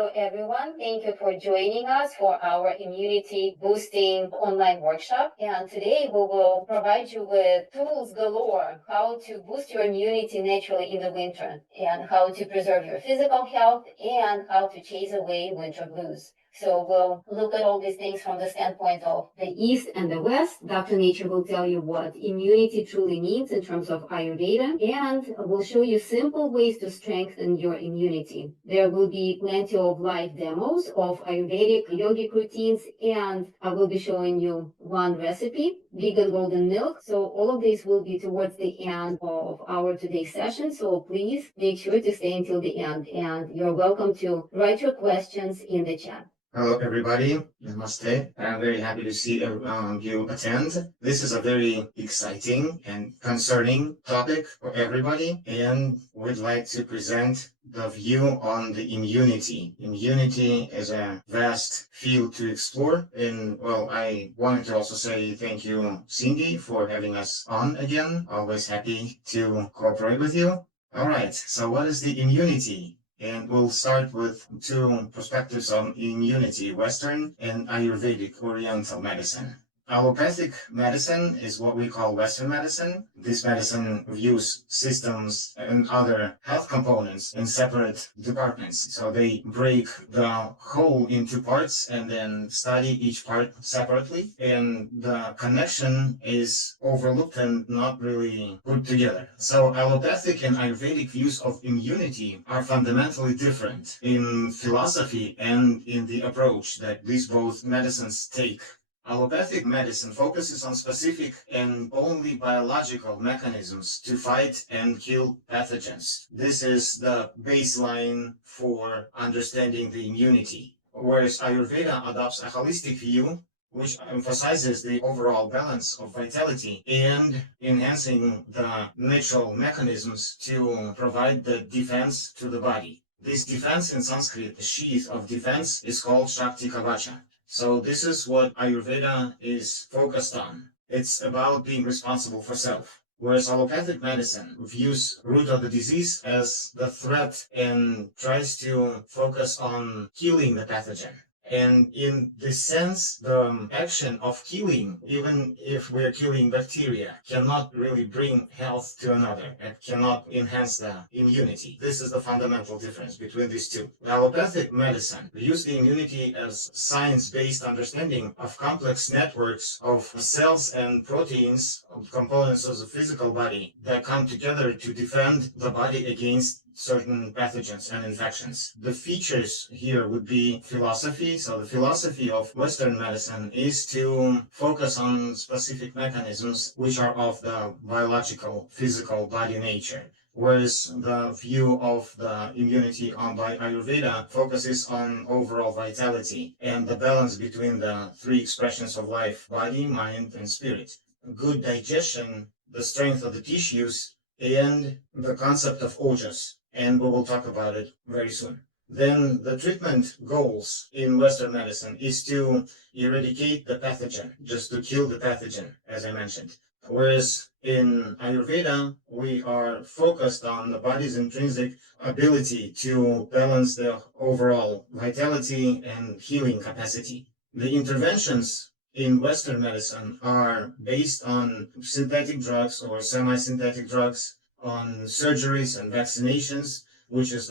Hello, everyone. Thank you for joining us for our immunity boosting online workshop. And today we will provide you with tools galore, how to boost your immunity naturally in the winter, and how to preserve your physical health, and how to chase away winter blues. So we'll look at all these things from the standpoint of the East and the West. Dr. Nature will tell you what immunity truly means in terms of Ayurveda, and we'll show you simple ways to strengthen your immunity. There will be plenty of live demos of Ayurvedic yogic routines, and I will be showing you one recipe, vegan golden milk. So all of this will be towards the end of our today's session. So please make sure to stay until the end, and you're welcome to write your questions in the chat. Hello, everybody. Namaste. I'm very happy to see you attend. This is a very exciting and concerning topic for everybody, and we'd like to present the view on the immunity. Immunity is a vast field to explore, and I wanted to also say thank you, Cindy, for having us on again. Always happy to cooperate with you. All right, so what is the immunity? And we'll start with two perspectives on immunity, Western and Ayurvedic Oriental medicine. Allopathic medicine is what we call Western medicine. This medicine views systems and other health components in separate departments. So they break the whole into parts and then study each part separately. And the connection is overlooked and not really put together. So allopathic and Ayurvedic views of immunity are fundamentally different in philosophy and in the approach that these both medicines take. Allopathic medicine focuses on specific and only biological mechanisms to fight and kill pathogens. This is the baseline for understanding the immunity. Whereas Ayurveda adopts a holistic view, which emphasizes the overall balance of vitality and enhancing the natural mechanisms to provide the defense to the body. This defense in Sanskrit, the sheath of defense, is called Shakti Kavacha. So this is what Ayurveda is focused on. It's about being responsible for self. Whereas allopathic medicine views root of the disease as the threat and tries to focus on killing the pathogen. And in this sense, the action of killing, even if we're killing bacteria, cannot really bring health to another. It cannot enhance the immunity. This is the fundamental difference between these two. Allopathic medicine views the immunity as science-based understanding of complex networks of cells and proteins, components of the physical body that come together to defend the body against certain pathogens and infections. The features here would be philosophy. So the philosophy of Western medicine is to focus on specific mechanisms which are of the biological, physical body nature. Whereas the view of the immunity by Ayurveda focuses on overall vitality and the balance between the three expressions of life: body, mind, and spirit. Good digestion, the strength of the tissues, and the concept of ojas. And we will talk about it very soon. Then the treatment goals in Western medicine is to eradicate the pathogen, just to kill the pathogen, as I mentioned. Whereas in Ayurveda, we are focused on the body's intrinsic ability to balance the overall vitality and healing capacity. The interventions in Western medicine are based on synthetic drugs or semi-synthetic drugs, on surgeries and vaccinations, which is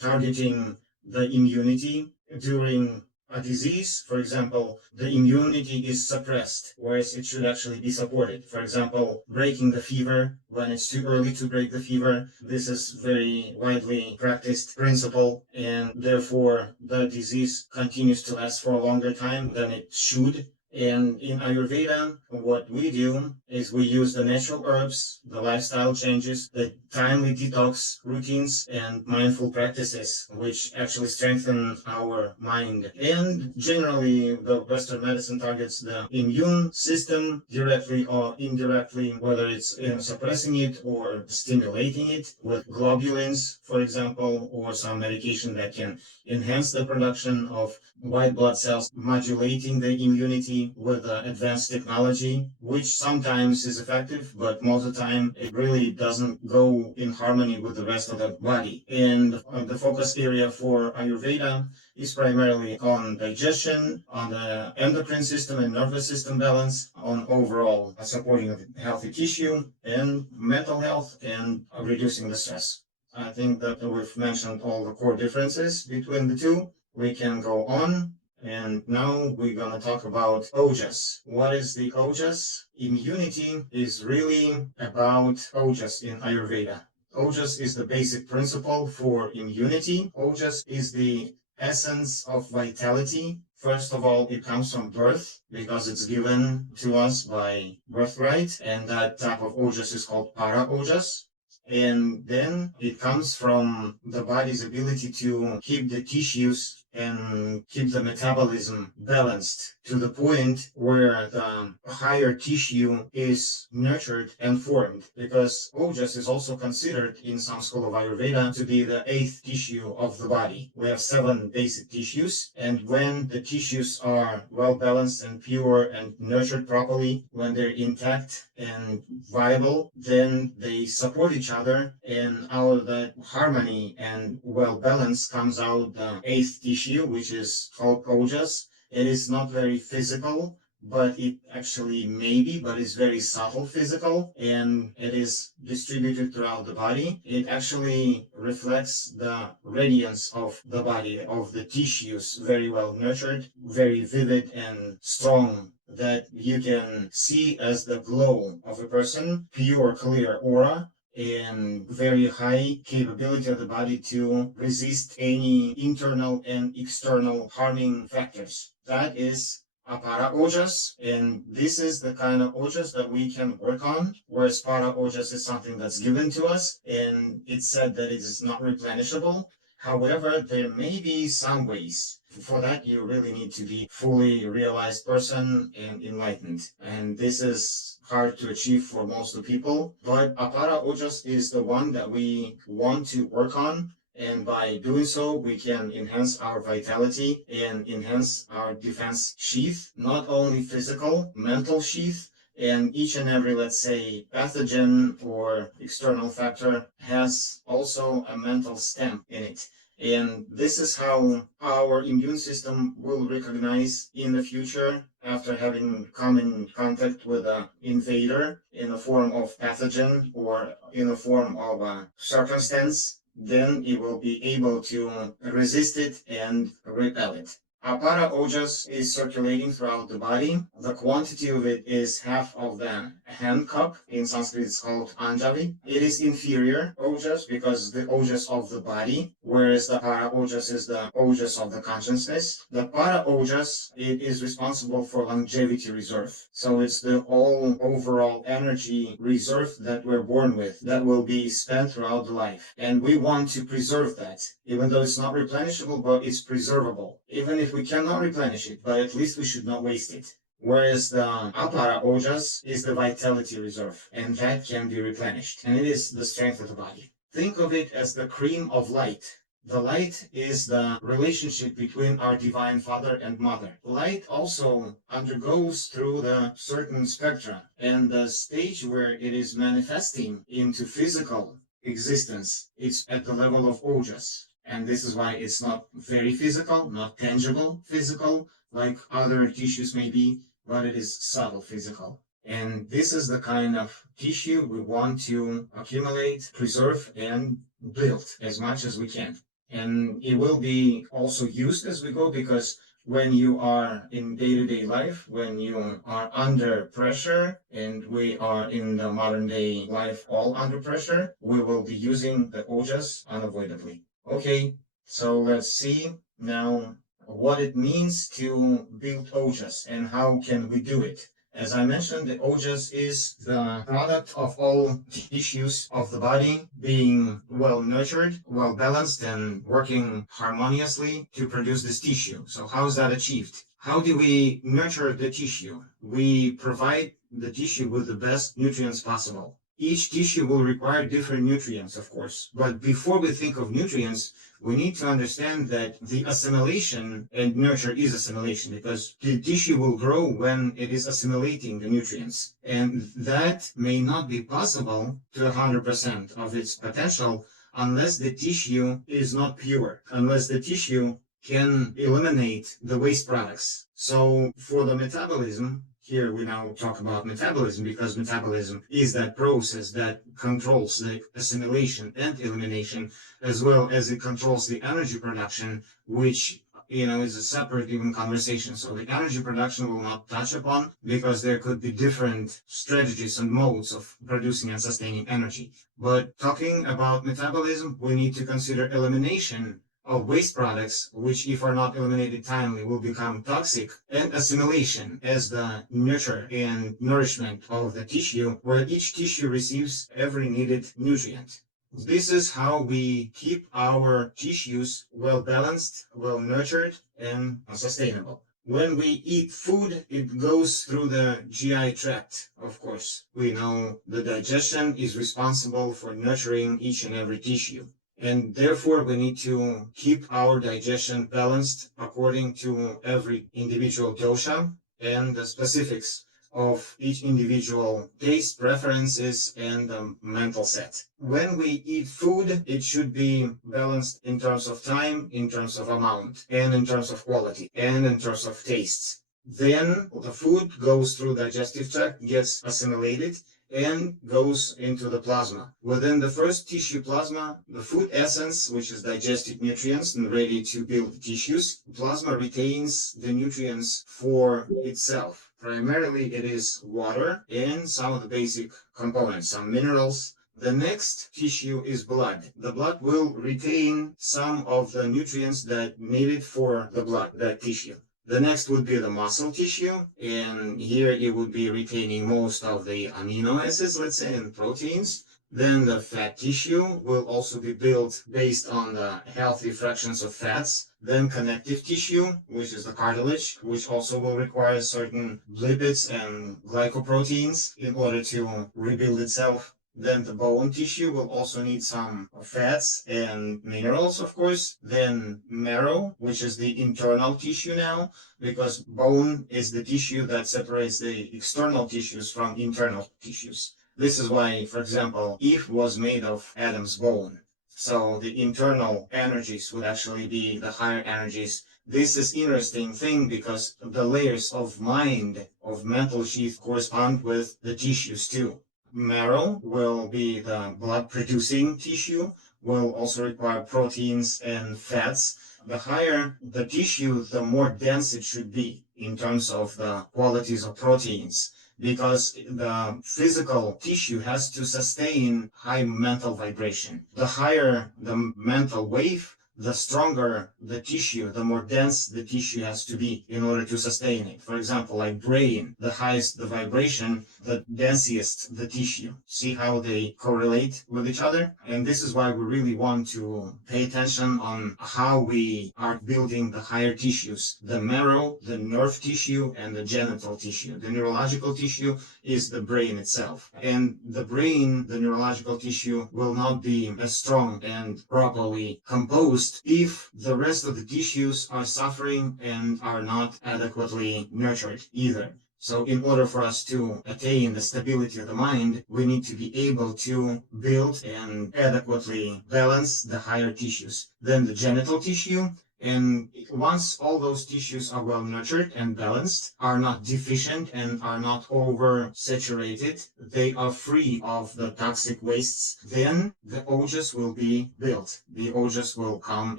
targeting the immunity during a disease. For example, the immunity is suppressed, whereas it should actually be supported. For example, breaking the fever when it's too early to break the fever. This is very widely practiced principle, and therefore the disease continues to last for a longer time than it should. And in Ayurveda, what we do is we use the natural herbs, the lifestyle changes, the timely detox routines, and mindful practices, which actually strengthen our mind. And generally, the Western medicine targets the immune system directly or indirectly, whether it's suppressing it or stimulating it with globulins, for example, or some medication that can enhance the production of white blood cells, modulating the immunity body with advanced technology, which sometimes is effective, but most of the time it really doesn't go in harmony with the rest of the body. And the focus area for Ayurveda is primarily on digestion, on the endocrine system and nervous system balance, on overall supporting of healthy tissue and mental health and reducing the stress. I think that we've mentioned all the core differences between the two. We can go on. And now we're going to talk about Ojas. What is the Ojas? Immunity is really about Ojas in Ayurveda. Ojas is the basic principle for immunity. Ojas is the essence of vitality. First of all, it comes from birth because it's given to us by birthright, and that type of Ojas is called Para Ojas. And then it comes from the body's ability to keep the tissues and keep the metabolism balanced to the point where the higher tissue is nurtured and formed, because Ojas is also considered in some school of Ayurveda to be the 8th tissue of the body. We have 7 basic tissues, and when the tissues are well balanced and pure and nurtured properly, when they're intact and viable, then they support each other, and out of that harmony and well balance comes out the 8th tissue, which is called Ojas. It is not very physical, but it actually may be, but it's very subtle physical, and it is distributed throughout the body. It actually reflects the radiance of the body, of the tissues, very well nurtured, very vivid and strong, that you can see as the glow of a person, pure, clear aura, and very high capability of the body to resist any internal and external harming factors. That is Apara Ojas, and this is the kind of Ojas that we can work on, whereas Para Ojas is something that's given to us, and it's said that it is not replenishable. However, there may be some ways. For that, you really need to be fully realized person and enlightened. And this is hard to achieve for most of the people. But Apara Ojas is the one that we want to work on. And by doing so, we can enhance our vitality and enhance our defense sheath, not only physical, mental sheath. And each and every, let's say, pathogen or external factor has also a mental stamp in it. And this is how our immune system will recognize in the future, after having come in contact with an invader in the form of pathogen or in the form of a circumstance, then it will be able to resist it and repel it. Apara Ojas is circulating throughout the body. The quantity of it is half of the hand cup. In Sanskrit, it's called Anjali. It is inferior Ojas because the Ojas of the body, whereas the Para Ojas is the Ojas of the consciousness. The Para Ojas, it is responsible for longevity reserve. So it's the all overall energy reserve that we're born with that will be spent throughout the life. And we want to preserve that, even though it's not replenishable, but it's preservable. Even if we cannot replenish it, but at least we should not waste it. Whereas the Apara Ojas is the vitality reserve, and that can be replenished, and it is the strength of the body. Think of it as the cream of light. The light is the relationship between our Divine Father and Mother. Light also undergoes through the certain spectra, and the stage where it is manifesting into physical existence, it's at the level of Ojas. And this is why it's not very physical, not tangible physical, like other tissues may be, but it is subtle physical. And this is the kind of tissue we want to accumulate, preserve, and build as much as we can. And it will be also used as we go, because when you are in day-to-day life, when you are under pressure, and we are in the modern day life all under pressure, we will be using the Ojas unavoidably. Okay, so let's see now what it means to build Ojas and how can we do it. As I mentioned, the Ojas is the product of all tissues of the body being well nurtured, well balanced, and working harmoniously to produce this tissue. So how is that achieved? How do we nurture the tissue? We provide the tissue with the best nutrients possible. Each tissue will require different nutrients, of course. But before we think of nutrients, we need to understand that the assimilation and nurture is assimilation, because the tissue will grow when it is assimilating the nutrients. And that may not be possible to 100% of its potential unless the tissue is not pure, unless the tissue can eliminate the waste products. So for the metabolism, here we now talk about metabolism, because metabolism is that process that controls the assimilation and elimination, as well as it controls the energy production, which is a separate even conversation. So the energy production will not touch upon, because there could be different strategies and modes of producing and sustaining energy. But talking about metabolism, we need to consider elimination of waste products, which if are not eliminated timely will become toxic, and assimilation as the nurture and nourishment of the tissue, where each tissue receives every needed nutrient. This is how we keep our tissues well balanced, well nurtured, and sustainable. When we eat food, it goes through the GI tract, of course. We know the digestion is responsible for nurturing each and every tissue. And therefore, we need to keep our digestion balanced according to every individual dosha and the specifics of each individual taste preferences and mental set. When we eat food, it should be balanced in terms of time, in terms of amount, and in terms of quality, and in terms of tastes. Then the food goes through digestive tract, gets assimilated, and goes into the plasma. Within the first tissue plasma, the food essence, which is digested nutrients and ready to build tissues, plasma retains the nutrients for itself. Primarily, it is water and some of the basic components, some minerals. The next tissue is blood. The blood will retain some of the nutrients that needed for the blood, that tissue. The next would be the muscle tissue, and here it would be retaining most of the amino acids, let's say, and proteins. Then the fat tissue will also be built based on the healthy fractions of fats. Then connective tissue, which is the cartilage, which also will require certain lipids and glycoproteins in order to rebuild itself. Then the bone tissue will also need some fats and minerals, of course. Then marrow, which is the internal tissue now, because bone is the tissue that separates the external tissues from internal tissues. This is why, for example, Eve was made of Adam's bone. So the internal energies would actually be the higher energies. This is interesting thing because the layers of mind, of mental sheath correspond with the tissues too. Marrow will be the blood-producing tissue, will also require proteins and fats. The higher the tissue, the more dense it should be in terms of the qualities of proteins, because the physical tissue has to sustain high mental vibration. The higher the mental wave, the stronger the tissue, the more dense the tissue has to be in order to sustain it. For example, like brain, the highest the vibration, the densiest the tissue. See how they correlate with each other? And this is why we really want to pay attention on how we are building the higher tissues, the marrow, the nerve tissue, and the genital tissue. The neurological tissue is the brain itself. And the brain, the neurological tissue, will not be as strong and properly composed if the rest of the tissues are suffering and are not adequately nurtured either. So in order for us to attain the stability of the mind, we need to be able to build and adequately balance the higher tissues. Then the genital tissue. And once all those tissues are well nurtured and balanced, are not deficient and are not oversaturated, they are free of the toxic wastes, then the ojas will be built. The ojas will come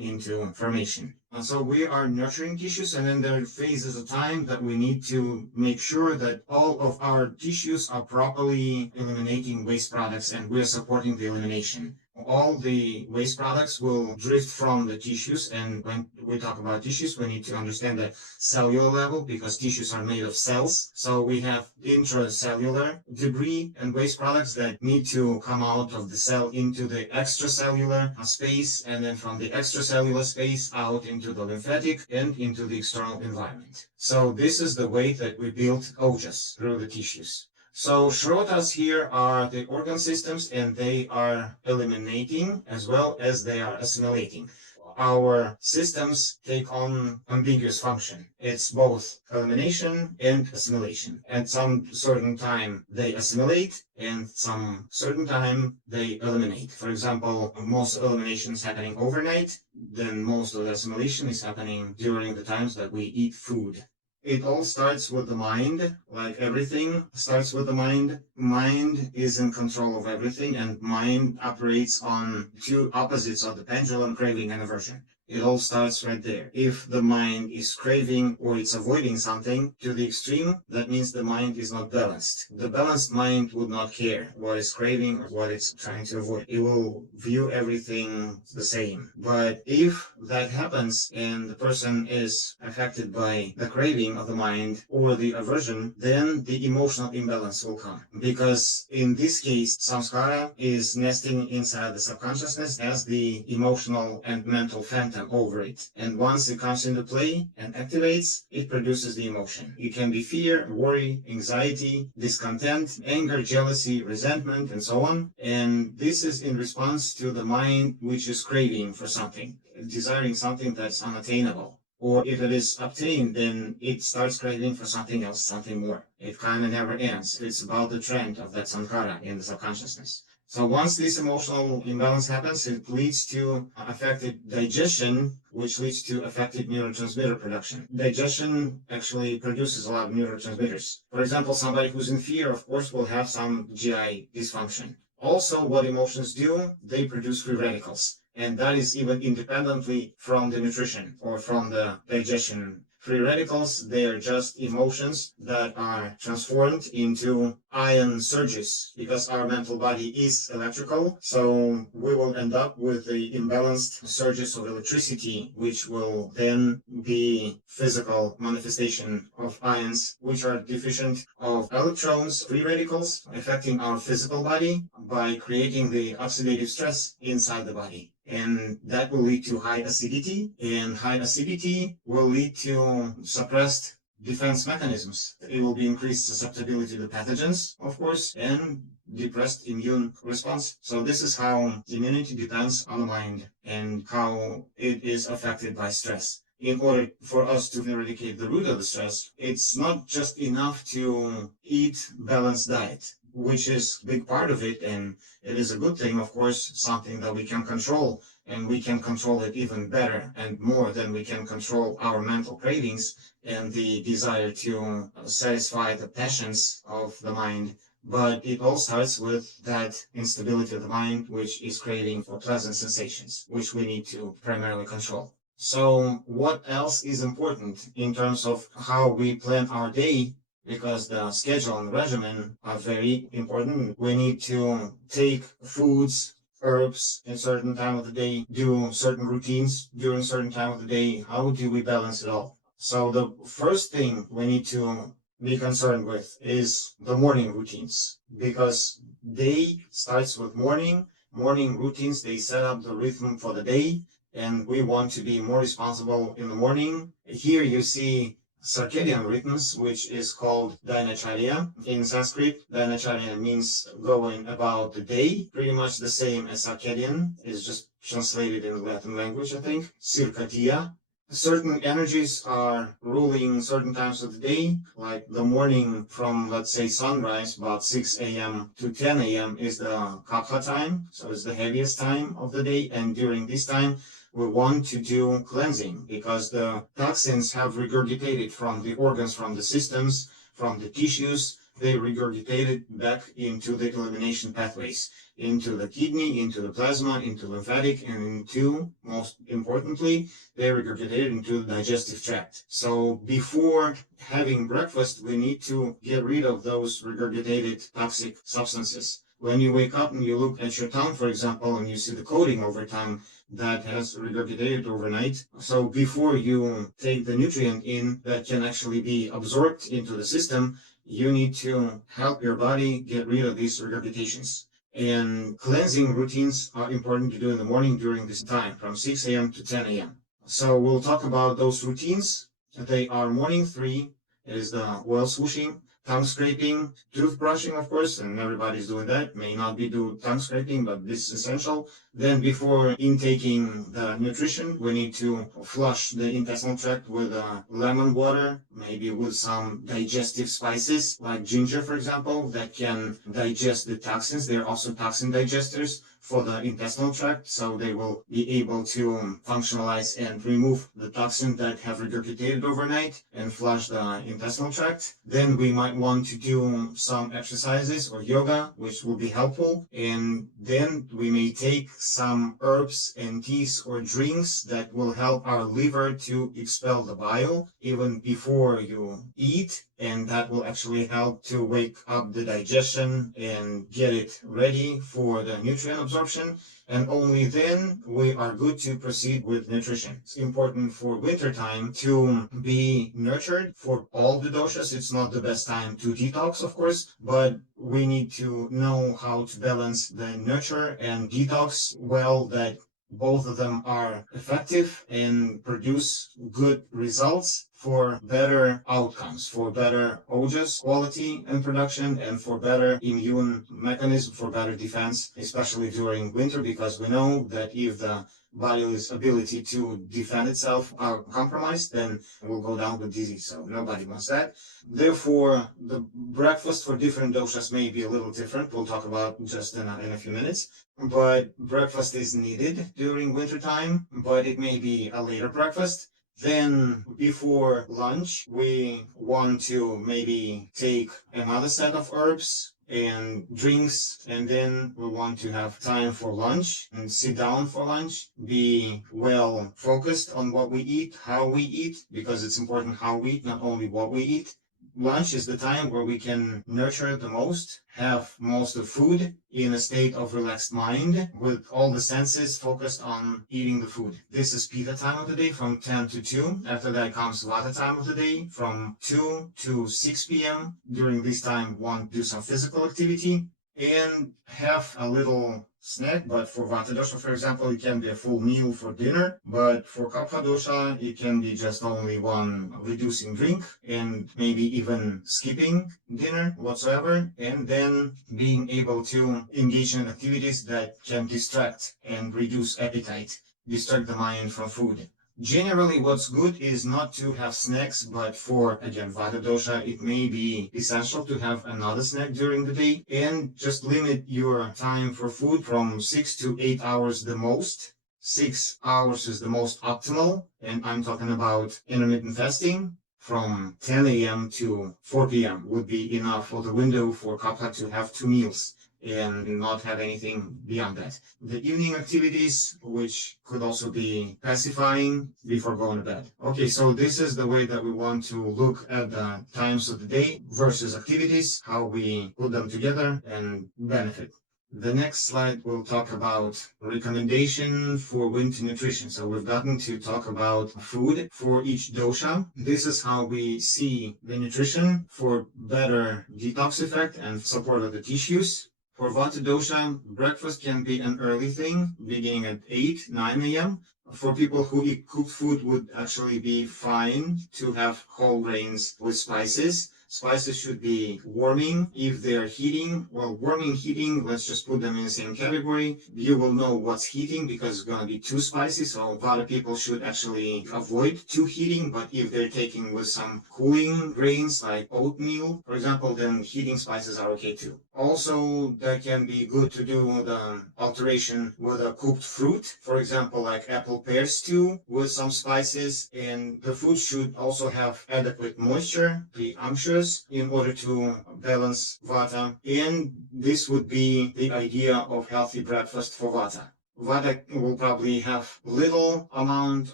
into formation. And so we are nurturing tissues, and then there are phases of time that we need to make sure that all of our tissues are properly eliminating waste products, and we are supporting the elimination. All the waste products will drift from the tissues, and when we talk about tissues, we need to understand the cellular level, because tissues are made of cells. So we have intracellular debris and waste products that need to come out of the cell into the extracellular space, and then from the extracellular space out into the lymphatic and into the external environment. So this is the way that we build ojas, through the tissues. So Shrotas here are the organ systems, and they are eliminating as well as they are assimilating. Our systems take on ambiguous function. It's both elimination and assimilation. At some certain time, they assimilate, and some certain time, they eliminate. For example, most elimination is happening overnight, then most of the assimilation is happening during the times that we eat food. It all starts with the mind, like everything starts with the mind. Mind is in control of everything, and mind operates on two opposites of the pendulum, craving and aversion. It all starts right there. If the mind is craving or it's avoiding something to the extreme, that means the mind is not balanced. The balanced mind would not care what it's craving or what it's trying to avoid. It will view everything the same. But if that happens and the person is affected by the craving of the mind or the aversion, then the emotional imbalance will come. Because in this case, samskara is nesting inside the subconsciousness as the emotional and mental phantom over it. And once it comes into play and activates, it produces the emotion. It can be fear, worry, anxiety, discontent, anger, jealousy, resentment, and so on. And this is in response to the mind which is craving for something, desiring something that's unattainable. Or if it is obtained, then it starts craving for something else, something more. It kind of never ends. It's about the trend of that sankhara in the subconsciousness. So once this emotional imbalance happens, it leads to affected digestion, which leads to affected neurotransmitter production. Digestion actually produces a lot of neurotransmitters. For example, somebody who's in fear, of course, will have some GI dysfunction. Also, what emotions do, they produce free radicals. And that is even independently from the nutrition or from the digestion. Free radicals, they are just emotions that are transformed into ion surges because our mental body is electrical. So we will end up with the imbalanced surges of electricity, which will then be physical manifestation of ions, which are deficient of electrons, free radicals, affecting our physical body by creating the oxidative stress inside the body. And that will lead to high acidity, and high acidity will lead to suppressed defense mechanisms. It will be increased susceptibility to pathogens, of course, and depressed immune response. So this is how immunity depends on the mind and how it is affected by stress. In order for us to eradicate the root of the stress, it's not just enough to eat balanced diet, which is a big part of it, and it is a good thing, of course, something that we can control, and we can control it even better and more than we can control our mental cravings and the desire to satisfy the passions of the mind. But it all starts with that instability of the mind, which is craving for pleasant sensations, which we need to primarily control. So what else is important in terms of how we plan our day? Because the schedule and regimen are very important. We need to take foods, herbs in certain time of the day, do certain routines during certain time of the day. How do we balance it all? So the first thing we need to be concerned with is the morning routines, because day starts with morning routines. They set up the rhythm for the day, and we want to be more responsible in the morning. Here you see circadian rhythms, which is called dinacharya. In Sanskrit, dinacharya means going about the day, pretty much the same as circadian, is just translated in Latin language, I think. Circadia. Certain energies are ruling certain times of the day, like the morning from, let's say, sunrise, about 6 a.m. to 10 a.m. is the kapha time, so it's the heaviest time of the day, and during this time, we want to do cleansing because the toxins have regurgitated from the organs, from the systems, from the tissues. They regurgitated back into the elimination pathways, into the kidney, into the plasma, into lymphatic, and into, most importantly, they regurgitated into the digestive tract. So before having breakfast, we need to get rid of those regurgitated toxic substances. When you wake up and you look at your tongue, for example, and you see the coating over time, that has regurgitated overnight. So before you take the nutrient in that can actually be absorbed into the system, you need to help your body get rid of these regurgitations. And cleansing routines are important to do in the morning during this time, from 6 a.m. to 10 a.m. So we'll talk about those routines. They are morning 3, it is the oil swooshing, tongue scraping, toothbrushing, of course, and everybody's doing that. May not be do tongue scraping, but this is essential. Then before intaking the nutrition, we need to flush the intestinal tract with lemon water, maybe with some digestive spices like ginger, for example, that can digest the toxins. They're also toxin digesters for the intestinal tract, so they will be able to functionalize and remove the toxin that have regurgitated overnight and flush the intestinal tract. Then we might want to do some exercises or yoga, which will be helpful. And then we may take some herbs and teas or drinks that will help our liver to expel the bile even before you eat. And that will actually help to wake up the digestion and get it ready for the nutrient absorption. And only then we are good to proceed with nutrition. It's important for winter time to be nurtured for all the doshas. It's not the best time to detox, of course, but we need to know how to balance the nurture and detox well, that both of them are effective and produce good results for better outcomes, for better ojas quality and production, and for better immune mechanism, for better defense, especially during winter, because we know that if the body's ability to defend itself are compromised, then it will go down with disease. So nobody wants that. Therefore, the breakfast for different doshas may be a little different. We'll talk about just in a few minutes. But breakfast is needed during winter time, but it may be a later breakfast. Then before lunch, we want to maybe take another set of herbs and drinks, and then we want to have time for lunch and sit down for lunch, be well focused on what we eat, how we eat, because it's important how we eat, not only what we eat. Lunch is the time where we can nurture the most, have most of food in a state of relaxed mind with all the senses focused on eating the food. This is Pitta time of the day from 10 to 2. After that comes Vata time of the day from 2 to 6 p.m. During this time, we want to do some physical activity and have a little snack. But for Vata dosha, for example, it can be a full meal for dinner. But for Kapha dosha, it can be just only one reducing drink and maybe even skipping dinner whatsoever, and then being able to engage in activities that can distract and reduce appetite, distract the mind from food. Generally, what's good is not to have snacks, but for, again, Vata dosha, it may be essential to have another snack during the day, and just limit your time for food from 6 to 8 hours the most. 6 hours is the most optimal, and I'm talking about intermittent fasting. From 10 a.m. to 4 p.m. would be enough for the window for Kapha to have 2 meals and not have anything beyond that. The evening activities, which could also be pacifying before going to bed. Okay, so this is the way that we want to look at the times of the day versus activities, how we put them together and benefit. The next slide will talk about recommendation for winter nutrition. So we've gotten to talk about food for each dosha. This is how we see the nutrition for better detox effect and support of the tissues. For Vata dosha, breakfast can be an early thing, beginning at 8, 9 a.m. For people who eat cooked food would actually be fine to have whole grains with spices. Spices should be warming. If they're heating, well, warming, heating, let's just put them in the same category. You will know what's heating because it's going to be too spicy. So a lot of people should actually avoid too heating. But if they're taking with some cooling grains like oatmeal, for example, then heating spices are okay too. Also, that can be good to do the alteration with a cooked fruit. For example, like apple pear stew with some spices. And the food should also have adequate moisture, be unctuous, in order to balance Vata. And this would be the idea of healthy breakfast for Vata. Vata will probably have little amount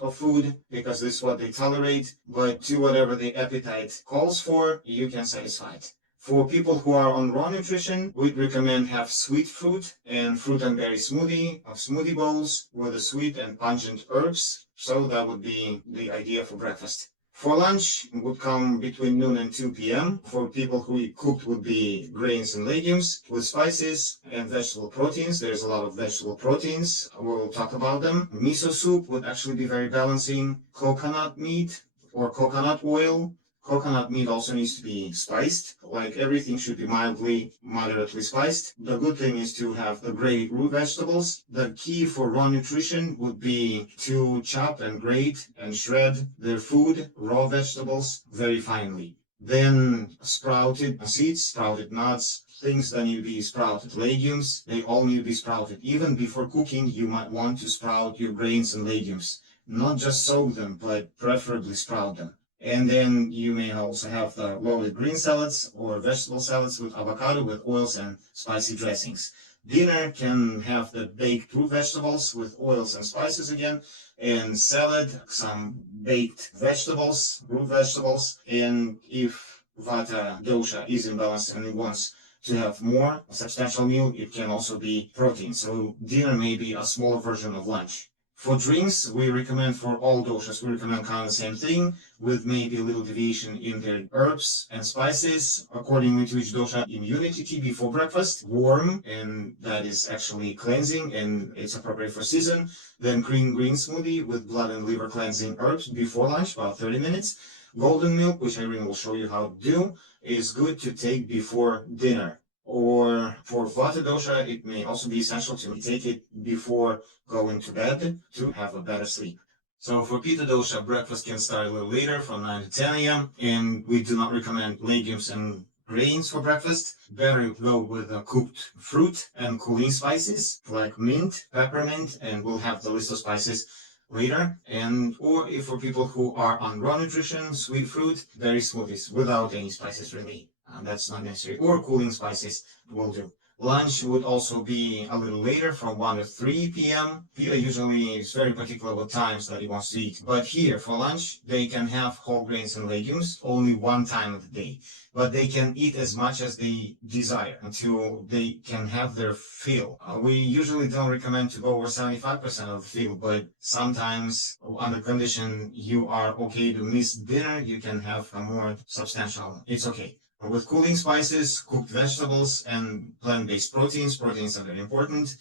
of food because this is what they tolerate, but to whatever the appetite calls for, you can satisfy it. For people who are on raw nutrition, we'd recommend have sweet fruit and fruit and berry smoothie of smoothie bowls with the sweet and pungent herbs. So that would be the idea for breakfast. For lunch, would come between noon and 2 p.m. For people who eat cooked would be grains and legumes with spices and vegetable proteins. There's a lot of vegetable proteins. We'll talk about them. Miso soup would actually be very balancing. Coconut meat or coconut oil, Coconut meat also needs to be spiced. Like everything should be moderately spiced. The good thing is to have the great root vegetables. The key for raw nutrition would be to chop and grate and shred their food, raw vegetables, very finely. Then sprouted seeds, sprouted nuts, things that need to be sprouted, legumes, they all need to be sprouted. Even before cooking, you might want to sprout your grains and legumes. Not just soak them, but preferably sprout them. And then you may also have the loaded green salads or vegetable salads with avocado with oils and spicy dressings. Dinner can have the baked root vegetables with oils and spices again, and salad, some baked vegetables, root vegetables, and if Vata dosha is imbalanced and it wants to have more a substantial meal, it can also be protein. So dinner may be a smaller version of lunch. For drinks, we recommend for all doshas, we recommend kind of the same thing with maybe a little deviation in their herbs and spices according to each dosha. Immunity tea before breakfast, warm, and that is actually cleansing and it's appropriate for season. Then green smoothie with blood and liver cleansing herbs before lunch, about 30 minutes. Golden milk, which Irene will show you how to do, is good to take before dinner. Or for Vata dosha, it may also be essential to take it before going to bed to have a better sleep. So for Pitta dosha, breakfast can start a little later from 9 to 10 a.m. And we do not recommend legumes and grains for breakfast. Better go with cooked fruit and cooling spices like mint, peppermint, and we'll have the list of spices later. And or if for people who are on raw nutrition, sweet fruit, berry smoothies without any spices really. That's not necessary. Or cooling spices will do. Lunch would also be a little later from 1 to 3 p.m. Pita usually is very particular what times that he wants to eat. But here for lunch, they can have whole grains and legumes only one time of the day. But they can eat as much as they desire until they can have their fill. We usually don't recommend to go over 75% of the fill, but sometimes under condition you are okay to miss dinner, you can have a more substantial, it's okay. With cooling spices, cooked vegetables, and plant-based proteins. Proteins are very important.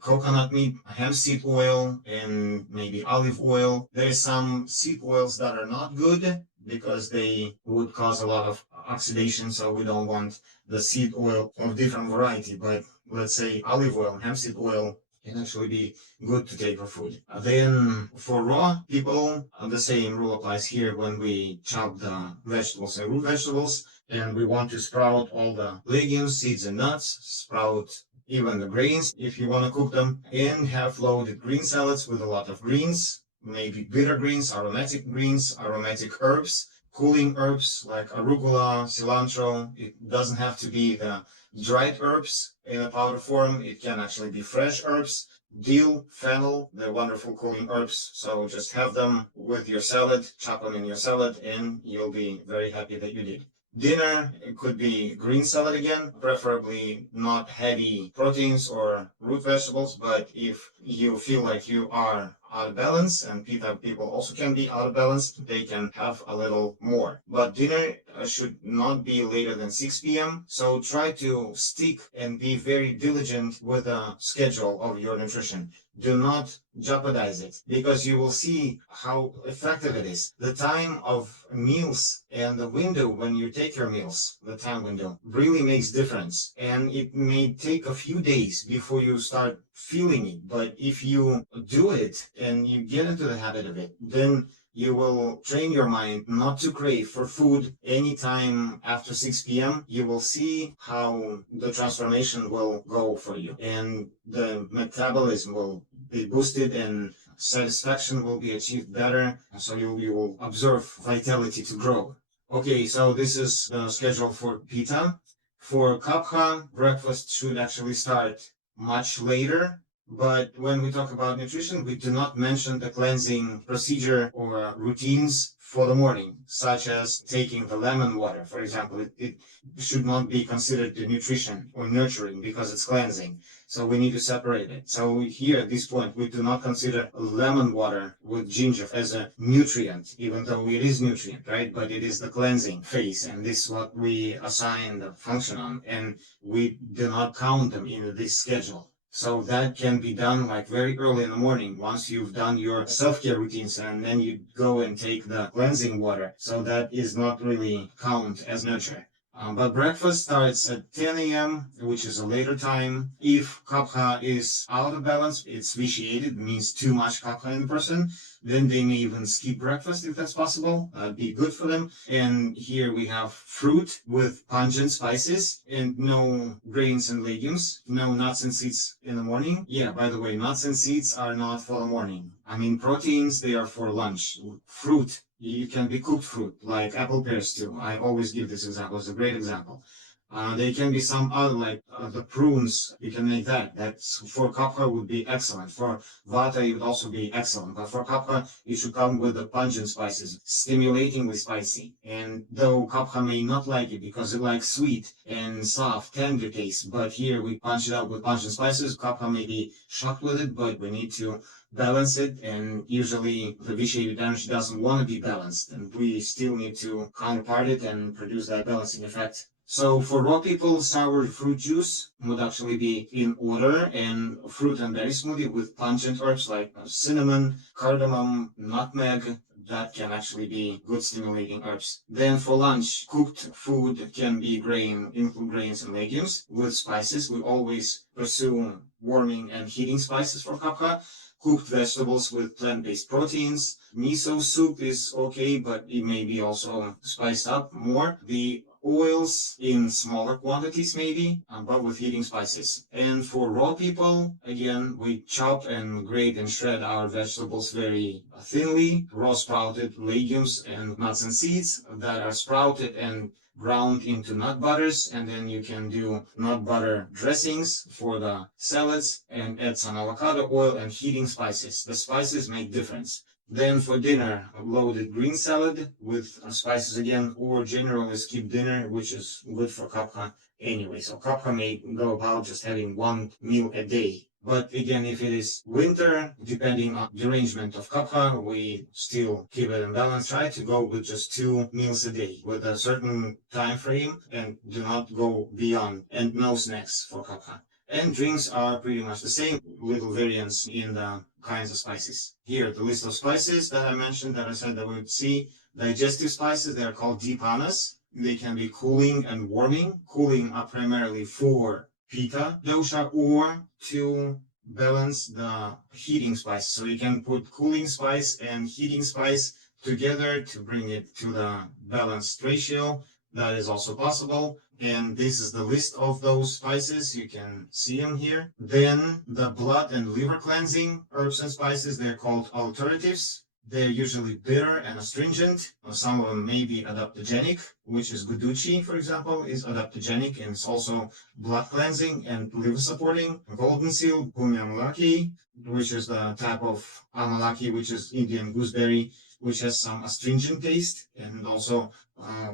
Coconut meat, hemp seed oil, and maybe olive oil. There is some seed oils that are not good because they would cause a lot of oxidation, so we don't want the seed oil of different variety. But let's say olive oil and hemp seed oil can actually be good to take for food. Then for raw people, the same rule applies here when we chop the vegetables and root vegetables. And we want to sprout all the legumes, seeds, and nuts, sprout even the grains if you want to cook them, and have loaded green salads with a lot of greens, maybe bitter greens, aromatic herbs, cooling herbs like arugula, cilantro. It doesn't have to be the dried herbs in a powder form. It can actually be fresh herbs. Dill, fennel, they're wonderful cooling herbs. So just have them with your salad, chop them in your salad, and you'll be very happy that you did. Dinner, it could be green salad again, preferably not heavy proteins or root vegetables, but if you feel like you are out of balance, and Pitta people also can be out of balance, they can have a little more. But dinner should not be later than 6 p.m. So try to stick and be very diligent with the schedule of your nutrition. Do not jeopardize it because you will see how effective it is. The time of meals and the window when you take your meals, the time window, really makes difference. And it may take a few days before you start feeling it. But if you do it and you get into the habit of it, then you will train your mind not to crave for food anytime after 6 p.m. You will see how the transformation will go for you and the metabolism will be boosted and satisfaction will be achieved better. So you will observe vitality to grow. Okay, so this is the schedule for Pitta. For Kapha, breakfast should actually start much later. But when we talk about nutrition, we do not mention the cleansing procedure or routines for the morning, such as taking the lemon water, for example. It should not be considered the nutrition or nurturing because it's cleansing. So we need to separate it. So here at this point, we do not consider lemon water with ginger as a nutrient, even though it is nutrient, right? But it is the cleansing phase, and this is what we assign the function on, and we do not count them in this schedule. So that can be done like very early in the morning once you've done your self-care routines, and then you go and take the cleansing water. So that is not really count as nurture. But breakfast starts at 10 a.m., which is a later time. If kapha is out of balance, it's vitiated, means too much kapha in the person, then they may even skip breakfast if that's possible. That'd be good for them. And here we have fruit with pungent spices and no grains and legumes, no nuts and seeds in the morning. Yeah, by the way, nuts and seeds are not for the morning. I mean, proteins, they are for lunch. Fruit, you can be cooked fruit, like apple pears too. I always give this example. It's a great example. There can be some other, like the prunes. You can make that. That's for kapha would be excellent. For vata, it would also be excellent. But for kapha, it should come with the pungent spices, stimulatingly spicy. And though kapha may not like it because it likes sweet and soft, tender taste, but here we punch it out with pungent spices. Kapha may be shocked with it, but we need to balance it, and usually the vitiated energy doesn't want to be balanced, and we still need to counterpart it and produce that balancing effect. So for raw people, sour fruit juice would actually be in order, and fruit and berry smoothie with pungent herbs like cinnamon, cardamom, nutmeg, that can actually be good stimulating herbs. Then for lunch, cooked food can be include grains and legumes with spices. We always pursue warming and heating spices for kapha. Cooked vegetables with plant-based proteins. Miso soup is okay, but it may be also spiced up more. The oils in smaller quantities maybe, but with heating spices. And for raw people, again, we chop and grate and shred our vegetables very thinly. Raw sprouted legumes and nuts and seeds that are sprouted and ground into nut butters, and then you can do nut butter dressings for the salads and add some avocado oil and heating spices. The spices make difference. Then for dinner, a loaded green salad with spices again, or generally skip dinner, which is good for kapha anyway. So kapha may go about just having one meal a day. But again, if it is winter, depending on the arrangement of kapha, we still keep it in balance. Try to go with just 2 meals a day with a certain time frame and do not go beyond, and no snacks for kapha. And drinks are pretty much the same, little variants in the kinds of spices. Here, the list of spices that I mentioned that I said that we would see. Digestive spices, they are called dipanas. They can be cooling and warming. Cooling are primarily for pitta dosha or to balance the heating spice. So you can put cooling spice and heating spice together to bring it to the balanced ratio. That is also possible. And this is the list of those spices. You can see them here. Then the blood and liver cleansing herbs and spices, they're called alternatives. They're usually bitter and astringent. Some of them may be adaptogenic, which is guduchi, for example, is adaptogenic, and it's also blood cleansing and liver supporting. Golden seal, Bhumi amalaki, which is the type of amalaki, which is Indian gooseberry, which has some astringent taste and also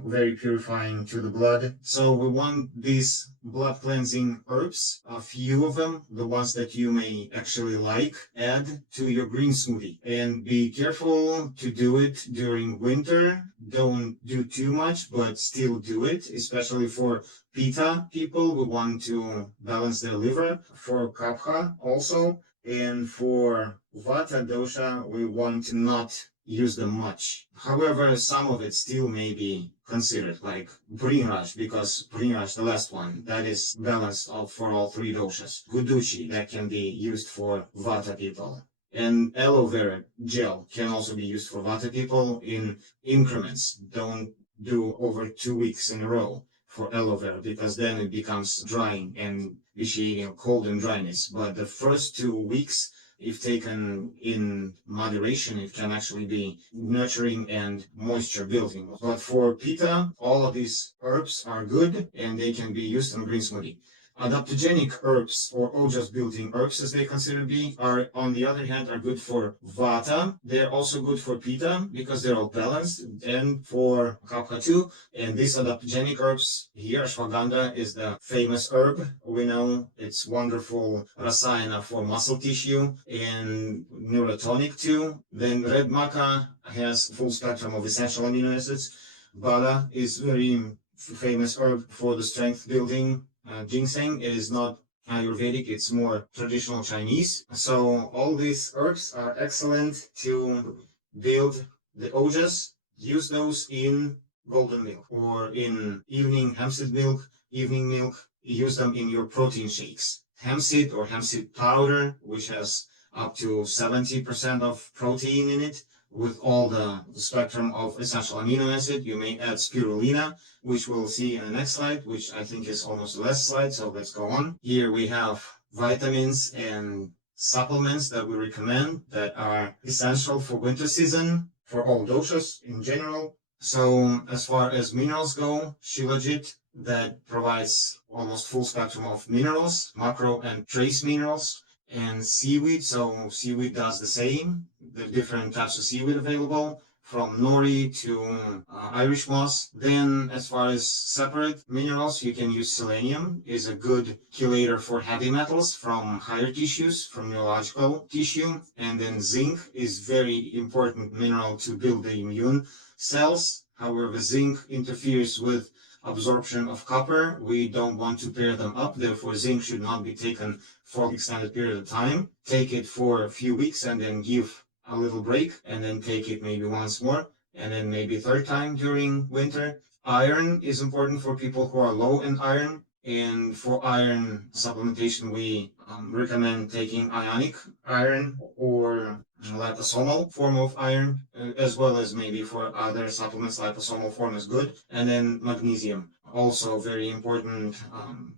very purifying to the blood. So we want these blood cleansing herbs, a few of them, the ones that you may actually like, add to your green smoothie. And be careful to do it during winter. Don't do too much, but still do it, especially for pitta people who want to balance their liver. For kapha also. And for vata dosha, we want to not use them much. However, some of it still may be considered, like Brinraj, because Brinraj, the last one, that is balanced for all 3 doshas. Guduchi, that can be used for vata people. And aloe vera gel can also be used for vata people in increments. Don't do over 2 weeks in a row for aloe vera, because then it becomes drying and vitiating cold and dryness. But the first 2 weeks, if taken in moderation, it can actually be nurturing and moisture building. But for pitta, all of these herbs are good and they can be used in green smoothie. Adaptogenic herbs, or ojas building herbs as they consider to be, are on the other hand are good for vata. They're also good for pitta because they're all balanced, and for kapha too. And these adaptogenic herbs here, ashwagandha is the famous herb. We know it's wonderful rasayana for muscle tissue and neurotonic too. Then red maca has full spectrum of essential amino acids. Bala is very famous herb for the strength building. Ginseng is not Ayurvedic, it's more traditional Chinese. So all these herbs are excellent to build the ojas. Use those in golden milk or in evening hemp seed milk, evening milk. Use them in your protein shakes. Hemp seed or hemp seed powder, which has up to 70% of protein in it, with all the spectrum of essential amino acid. You may add spirulina, which we'll see in the next slide, which I think is almost the last slide. So let's go on. Here we have vitamins and supplements that we recommend that are essential for winter season for all doshas in general. So as far as minerals go, Shilajit that provides almost full spectrum of minerals, macro and trace minerals, and seaweed. So seaweed does the same. The different types of seaweed available, from nori to Irish moss. Then as far as separate minerals, you can use selenium, is a good chelator for heavy metals from higher tissues, from neurological tissue. And then zinc is very important mineral to build the immune cells. However, zinc interferes with absorption of copper. We don't want to pair them up. Therefore, zinc should not be taken for an extended period of time. Take it for a few weeks and then give a little break, and then take it maybe once more, and then maybe third time during winter. Iron is important for people who are low in iron. And for iron supplementation, we recommend taking ionic iron or liposomal form of iron, as well as maybe for other supplements, liposomal form is good. And then magnesium, also very important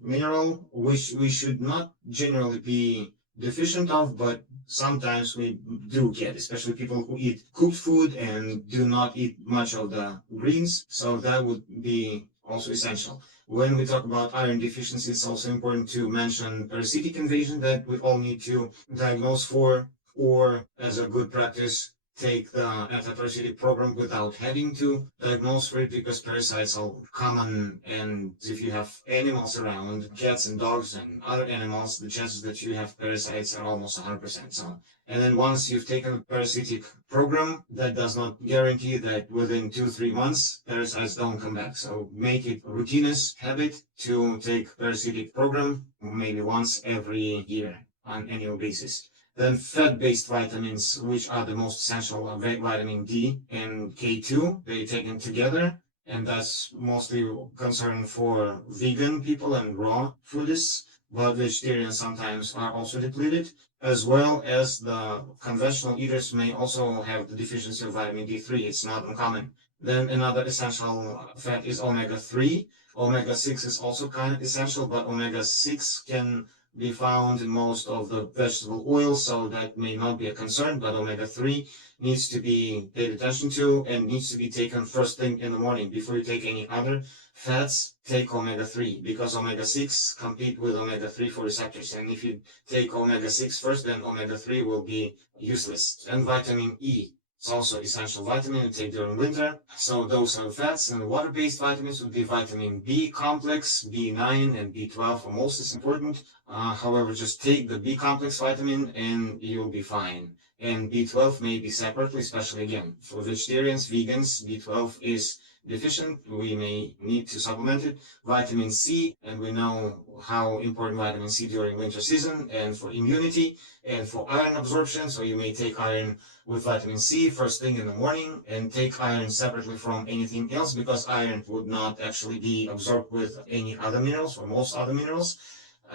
mineral, which we should not generally be deficient of, but sometimes we do get, especially people who eat cooked food and do not eat much of the greens. So that would be also essential. When we talk about iron deficiency, it's also important to mention parasitic invasion that we all need to diagnose for, or as a good practice, take the anti-parasitic program without having to diagnose for it, because parasites are common, and if you have animals around, cats and dogs and other animals, the chances that you have parasites are almost 100%. So, and then once you've taken a parasitic program, that does not guarantee that within 2-3 months parasites don't come back. So make it a routinous habit to take parasitic program maybe once every year on annual basis. Then fat-based vitamins, which are the most essential, vitamin D and K2, they taken together. And that's mostly concerned for vegan people and raw foodists, but vegetarians sometimes are also depleted, as well as the conventional eaters may also have the deficiency of vitamin D3. It's not uncommon. Then another essential fat is omega-3. Omega-6 is also kind of essential, but omega-6 can be found in most of the vegetable oils, so that may not be a concern, but omega-3 needs to be paid attention to and needs to be taken first thing in the morning. Before you take any other fats, take omega-3, because omega-6 compete with omega-3 for receptors. And if you take omega-6 first, then omega-3 will be useless. And vitamin E. It's also essential vitamin to take during winter. So those are fats, and the water-based vitamins would be vitamin B complex, B9, and B12 are most is important. However, just take the B complex vitamin and you'll be fine. And B12 may be separately, especially again, for vegetarians, vegans, B12 is deficient. We may need to supplement it. Vitamin C, and we know how important vitamin C during winter season and for immunity and for iron absorption. So you may take iron with vitamin C first thing in the morning and take iron separately from anything else, because iron would not actually be absorbed with any other minerals or most other minerals,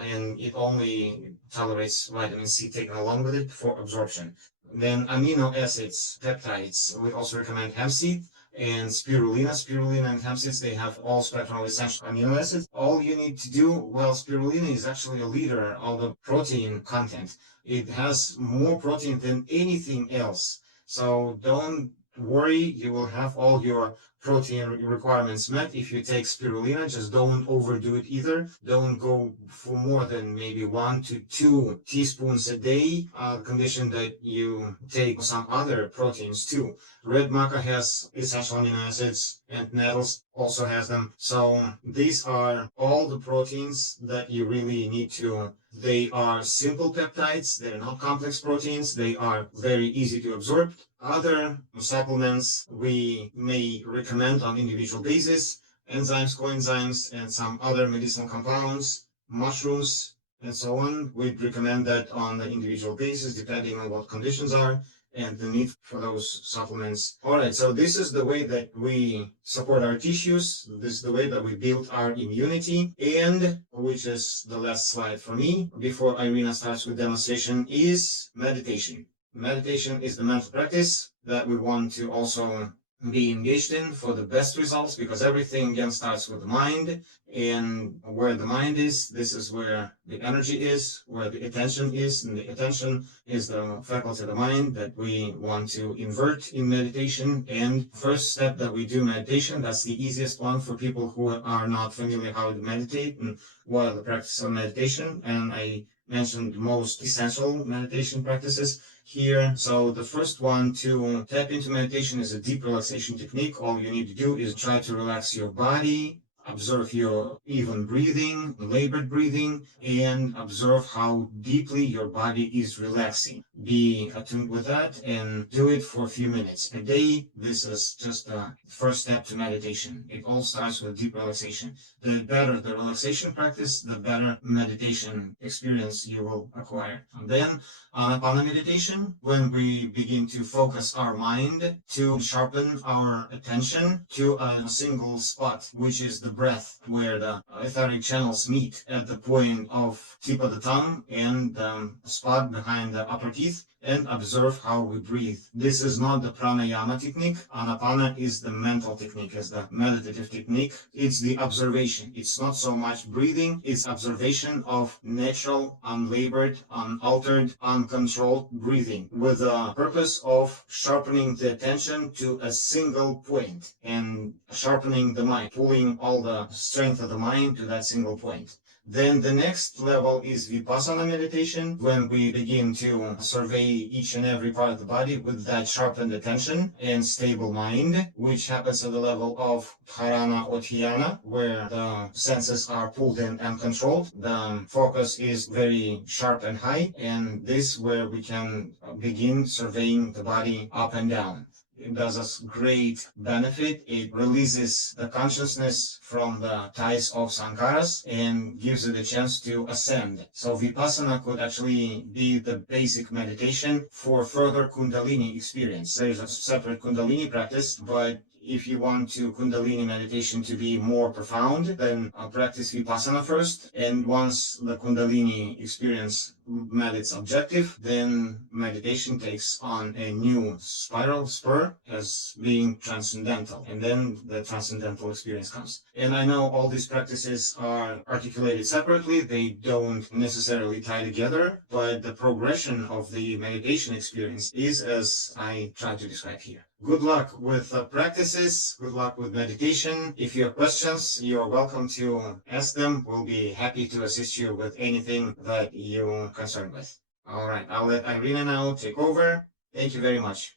and it only tolerates vitamin C taken along with it for absorption. Then amino acids, peptides, we also recommend hemp seed and spirulina. Spirulina and hemp seeds, they have all spectrum of essential amino acids. All you need to do, well, spirulina is actually a leader of the protein content. It has more protein than anything else. So don't worry, you will have all your protein requirements met if you take spirulina. Just don't overdo it either. Don't go for more than maybe 1 to 2 teaspoons a day, condition that you take some other proteins too. Red maca has essential amino acids, and nettles also has them. So these are all the proteins that you really need to. They are simple peptides. They're not complex proteins. They are very easy to absorb. Other supplements we may recommend on individual basis: enzymes, coenzymes, and some other medicinal compounds, mushrooms, and so on. We'd recommend that on the individual basis, depending on what conditions are and the need for those supplements. All right, so this is the way that we support our tissues. This is the way that we build our immunity. And which is the last slide for me before Irina starts with demonstration is meditation. Meditation is the mental practice that we want to also be engaged in for the best results, because everything again starts with the mind, and where the mind is, this is where the energy is, where the attention is, and the attention is the faculty of the mind that we want to invert in meditation. And first step that we do meditation, that's the easiest one for people who are not familiar how to meditate and what are the practice of meditation. And I mentioned most essential meditation practices here. So the first one to tap into meditation is a deep relaxation technique. All you need to do is try to relax your body, observe your even breathing, labored breathing, and observe how deeply your body is relaxing. Be attuned with that and do it for a few minutes a day. This is just the first step to meditation. It all starts with deep relaxation. The better the relaxation practice, the better meditation experience you will acquire. And then Anapana meditation, when we begin to focus our mind to sharpen our attention to a single spot, which is the breath, where the etheric channels meet at the point of tip of the tongue and the spot behind the upper teeth, and observe how we breathe. This is not the pranayama technique. Anapana is the mental technique, is the meditative technique. It's the observation. It's not so much breathing, it's observation of natural, unlabored, unaltered, uncontrolled breathing, with the purpose of sharpening the attention to a single point and sharpening the mind, pulling all the strength of the mind to that single point. Then the next level is Vipassana meditation, when we begin to survey each and every part of the body with that sharpened attention and stable mind, which happens at the level of Dharana or Dhyana, where the senses are pulled in and controlled. The focus is very sharp and high, and this where we can begin surveying the body up and down. It does us great benefit. It releases the consciousness from the ties of sankharas and gives it a chance to ascend. So Vipassana could actually be the basic meditation for further Kundalini experience. There's a separate Kundalini practice, but if you want to Kundalini meditation to be more profound, then practice Vipassana first. And once the Kundalini experience met its objective, then meditation takes on a new spiral spur as being transcendental. And then the transcendental experience comes. And I know all these practices are articulated separately. They don't necessarily tie together, but the progression of the meditation experience is as I try to describe here. Good luck with practices. Good luck with meditation. If you have questions, you're welcome to ask them. We'll be happy to assist you with anything that you're concerned with. All right, I'll let Irina now take over. Thank you very much.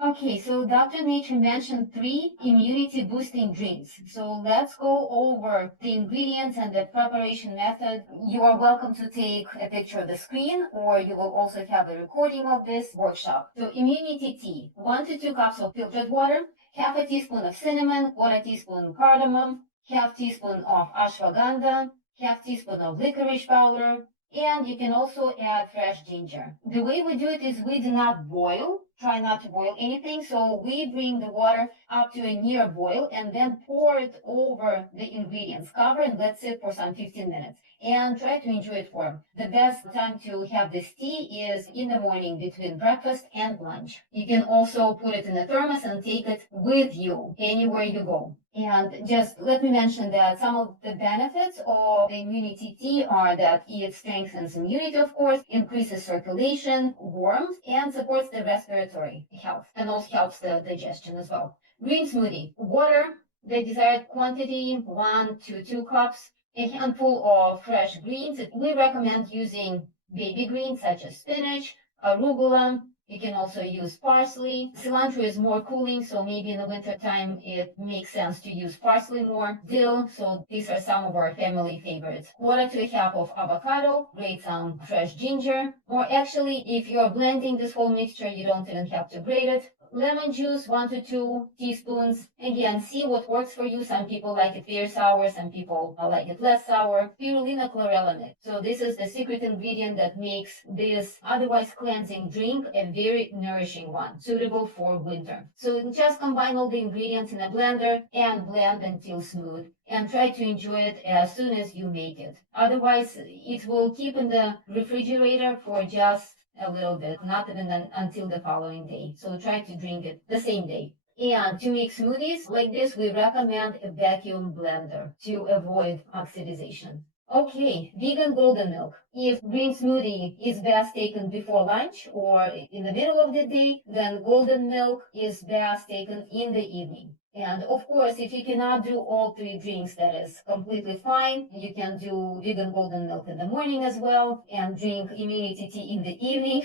Okay, so Dr. Nature mentioned 3 immunity boosting drinks. So let's go over the ingredients and the preparation method. You are welcome to take a picture of the screen, or you will also have a recording of this workshop. So immunity tea, 1 to 2 cups of filtered water, half a teaspoon of cinnamon, 1/4 teaspoon cardamom, half teaspoon of ashwagandha, half teaspoon of licorice powder, and you can also add fresh ginger. The way we do it is we do not boil. Try not to boil anything. So we bring the water up to a near boil and then pour it over the ingredients. Cover and let sit for some 15 minutes. And try to enjoy it warm. The best time to have this tea is in the morning between breakfast and lunch. You can also put it in a thermos and take it with you anywhere you go. And just let me mention that some of the benefits of the immunity tea are that it strengthens immunity, of course, increases circulation, warmth, and supports the respiratory health, and also helps the digestion as well. Green smoothie, water, the desired quantity, 1 to 2 cups, a handful of fresh greens. We recommend using baby greens such as spinach, arugula. You can also use parsley. Cilantro is more cooling, so maybe in the winter time it makes sense to use parsley more. Dill, so these are some of our family favorites. 1/4 to a half of avocado, grate some fresh ginger. Or actually, if you're blending this whole mixture, you don't even have to grate it. lemon juice, 1 to 2 teaspoons. Again, see what works for you. Some people like it very sour, some people like it less sour. Spirulina chlorella. So this is the secret ingredient that makes this otherwise cleansing drink a very nourishing one, suitable for winter. So just combine all the ingredients in a blender and blend until smooth, and try to enjoy it as soon as you make it. Otherwise, it will keep in the refrigerator for just a little bit, not even until the following day. So try to drink it the same day. And to make smoothies like this, we recommend a vacuum blender to avoid oxidization. Okay, vegan golden milk. If green smoothie is best taken before lunch or in the middle of the day, then golden milk is best taken in the evening. And of course, if you cannot do all 3 drinks, that is completely fine. You can do vegan golden milk in the morning as well and drink immunity tea in the evening.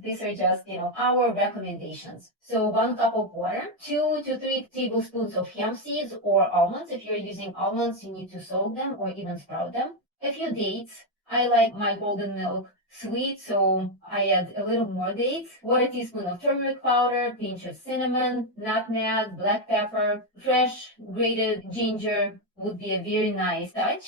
These are just, our recommendations. So 1 cup of water, 2 to 3 tablespoons of hemp seeds or almonds. If you're using almonds, you need to soak them or even sprout them. A few dates. I like my golden milk sweet, so I add a little more dates. 1 teaspoon of turmeric powder, pinch of cinnamon, nutmeg, black pepper, fresh grated ginger would be a very nice touch.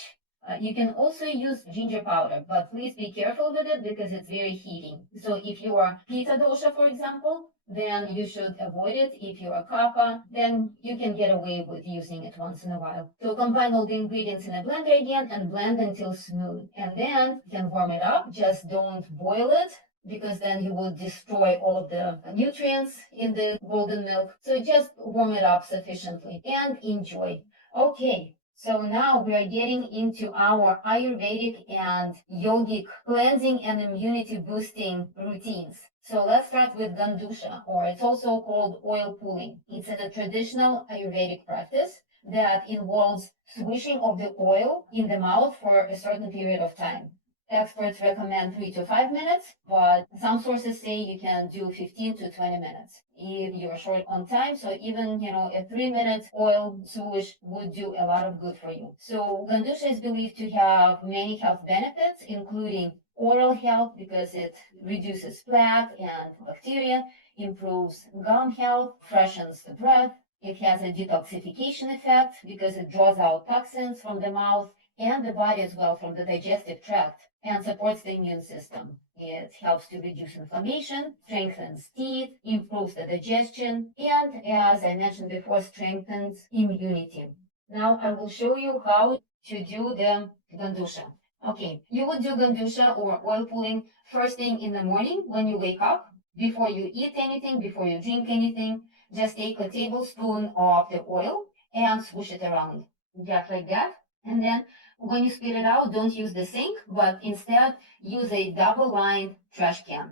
You can also use ginger powder, but please be careful with it because it's very heating. So if you are Pitta dosha, for example, then you should avoid it. If you are Kapha, then you can get away with using it once in a while. So combine all the ingredients in a blender again and blend until smooth. And then you can warm it up. Just don't boil it, because then you will destroy all of the nutrients in the golden milk. So just warm it up sufficiently and enjoy. Okay. So now we are getting into our Ayurvedic and yogic cleansing and immunity boosting routines. So let's start with Gandusha, or it's also called oil pulling. It's a traditional Ayurvedic practice that involves swishing of the oil in the mouth for a certain period of time. Experts recommend 3 to 5 minutes, but some sources say you can do 15 to 20 minutes if you're short on time. So even, a 3-minute oil swoosh would do a lot of good for you. So Gandusha is believed to have many health benefits, including oral health because it reduces plaque and bacteria, improves gum health, freshens the breath. It has a detoxification effect because it draws out toxins from the mouth and the body as well from the digestive tract, and supports the immune system. It helps to reduce inflammation, strengthens teeth, improves the digestion, and as I mentioned before, strengthens immunity. Now I will show you how to do the Gandusha. Okay, you would do Gandusha or oil pulling first thing in the morning when you wake up, before you eat anything, before you drink anything. Just take a tablespoon of the oil and swoosh it around, just like that. And then when you spit it out, don't use the sink, but instead use a double-lined trash can.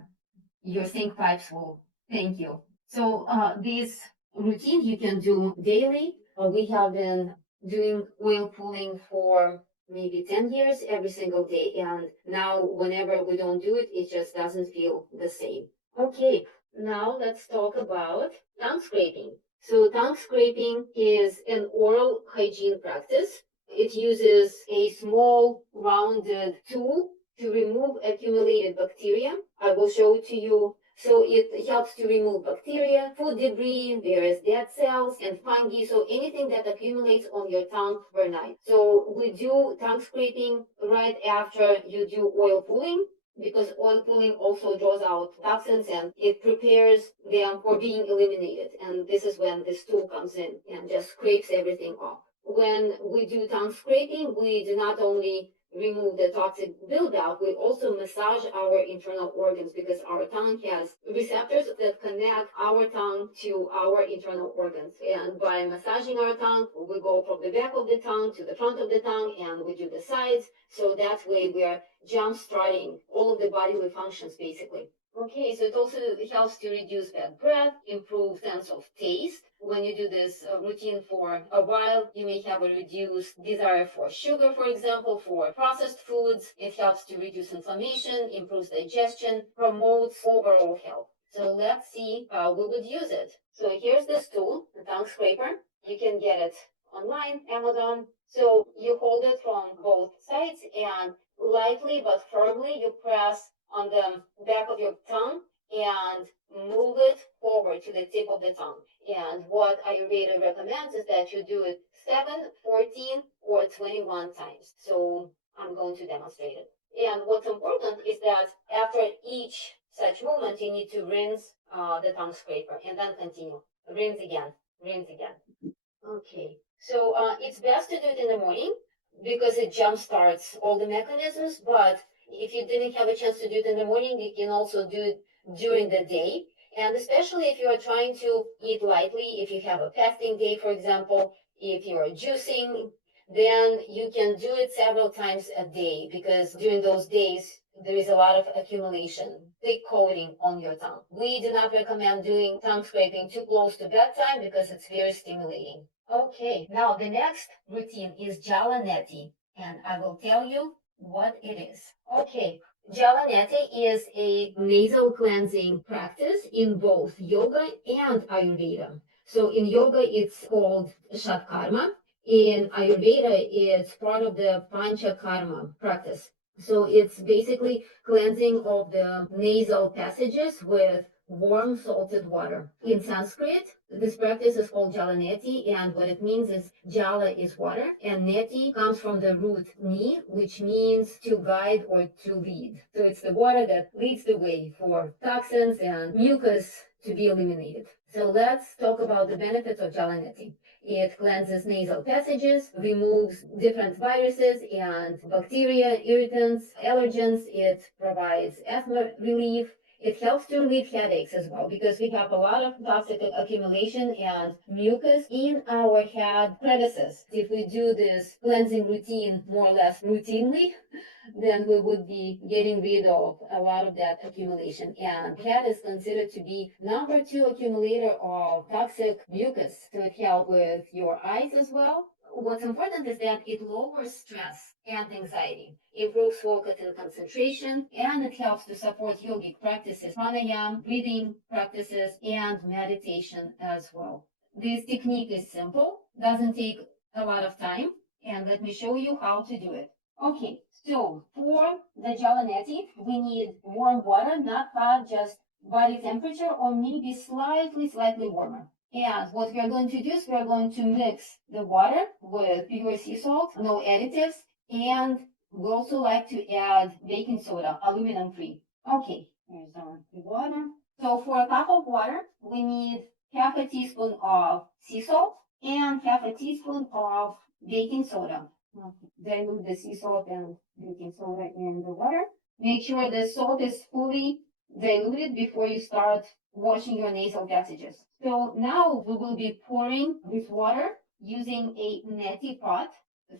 Your sink pipes will thank you. So this routine you can do daily. We have been doing oil pulling for maybe 10 years every single day. And now whenever we don't do it, it just doesn't feel the same. Okay, now let's talk about tongue scraping. So tongue scraping is an oral hygiene practice. It uses a small rounded tool to remove accumulated bacteria. I will show it to you. So it helps to remove bacteria, food debris, various dead cells, and fungi. So anything that accumulates on your tongue overnight. So we do tongue scraping right after you do oil pulling, because oil pulling also draws out toxins and it prepares them for being eliminated. And this is when this tool comes in and just scrapes everything off. When we do tongue scraping, we do not only remove the toxic buildup, we also massage our internal organs, because our tongue has receptors that connect our tongue to our internal organs. And by massaging our tongue, we go from the back of the tongue to the front of the tongue, and we do the sides. So that way we are jump starting all of the bodily functions basically. Okay, so it also helps to reduce bad breath, improve sense of taste. When you do this routine for a while, you may have a reduced desire for sugar, for example, for processed foods. It helps to reduce inflammation, improves digestion, promotes overall health. So let's see how we would use it. So here's this tool, the tongue scraper. You can get it online, Amazon. So you hold it from both sides and lightly but firmly you press on the back of your tongue and move it forward to the tip of the tongue. And what Ayurveda recommends is that you do it 7, 14, or 21 times. So I'm going to demonstrate it. And what's important is that after each such movement, you need to rinse the tongue scraper and then continue. Rinse again, rinse again. Okay, so it's best to do it in the morning because it jump starts all the mechanisms. But if you didn't have a chance to do it in the morning, you can also do it during the day. And especially if you are trying to eat lightly, if you have a fasting day, for example, if you are juicing, then you can do it several times a day because during those days, there is a lot of accumulation, thick coating on your tongue. We do not recommend doing tongue scraping too close to bedtime because it's very stimulating. Okay, now the next routine is Jalaneti, and I will tell you what it is. Okay, Jalaneti is a nasal cleansing practice in both yoga and Ayurveda. So in yoga, it's called Shatkarma. In Ayurveda, it's part of the Panchakarma practice. So it's basically cleansing of the nasal passages with warm salted water. In Sanskrit, this practice is called Jalaneti, and what it means is Jala is water, and Neti comes from the root ni, which means to guide or to lead. So it's the water that leads the way for toxins and mucus to be eliminated. So let's talk about the benefits of Jalaneti. It cleanses nasal passages, removes different viruses and bacteria, irritants, allergens. It provides asthma relief. It helps to relieve headaches as well because we have a lot of toxic accumulation and mucus in our head crevices. If we do this cleansing routine more or less routinely, then we would be getting rid of a lot of that accumulation. And head is considered to be number 2 accumulator of toxic mucus. So it helps with your eyes as well. What's important is that it lowers stress and anxiety, improves focus and concentration, and it helps to support yogic practices, pranayama, breathing practices, and meditation as well. This technique is simple, doesn't take a lot of time, and let me show you how to do it. Okay, so for the Jalaneti, we need warm water, not hot, just body temperature, or maybe slightly warmer. And what we are going to do is we are going to mix the water with pure sea salt, no additives, and we also like to add baking soda, aluminum free. Okay, here's the water. So for a cup of water, we need half a teaspoon of sea salt and half a teaspoon of baking soda. Dilute the sea salt and baking soda in the water. Make sure the salt is fully diluted before you start washing your nasal passages. So now we will be pouring this water using a neti pot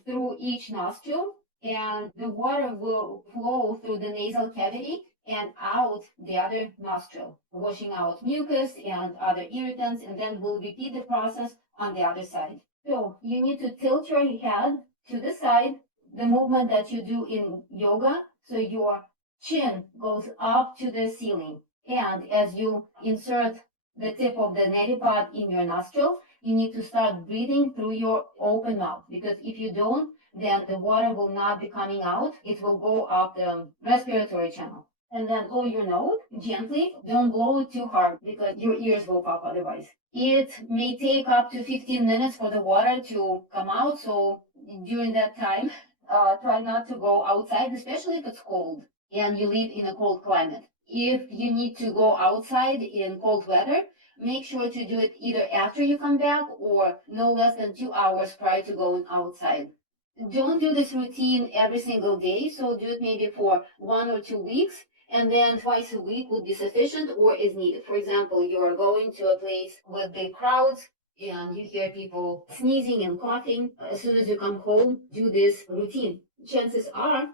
through each nostril, and the water will flow through the nasal cavity and out the other nostril, washing out mucus and other irritants, and then we'll repeat the process on the other side. So you need to tilt your head to the side, the movement that you do in yoga, so your chin goes up to the ceiling. And as you insert the tip of the neti pot in your nostril, you need to start breathing through your open mouth, because if you don't, then the water will not be coming out. It will go up the respiratory channel. And then blow your nose gently. Don't blow it too hard because your ears will pop otherwise. It may take up to 15 minutes for the water to come out. So during that time, try not to go outside, especially if it's cold and you live in a cold climate. If you need to go outside in cold weather, make sure to do it either after you come back or no less than 2 hours prior to going outside. Don't do this routine every single day, so do it maybe for 1 or 2 weeks, and then twice a week would be sufficient or is needed. For example, you are going to a place with big crowds and you hear people sneezing and coughing. As soon as you come home, do this routine. Chances are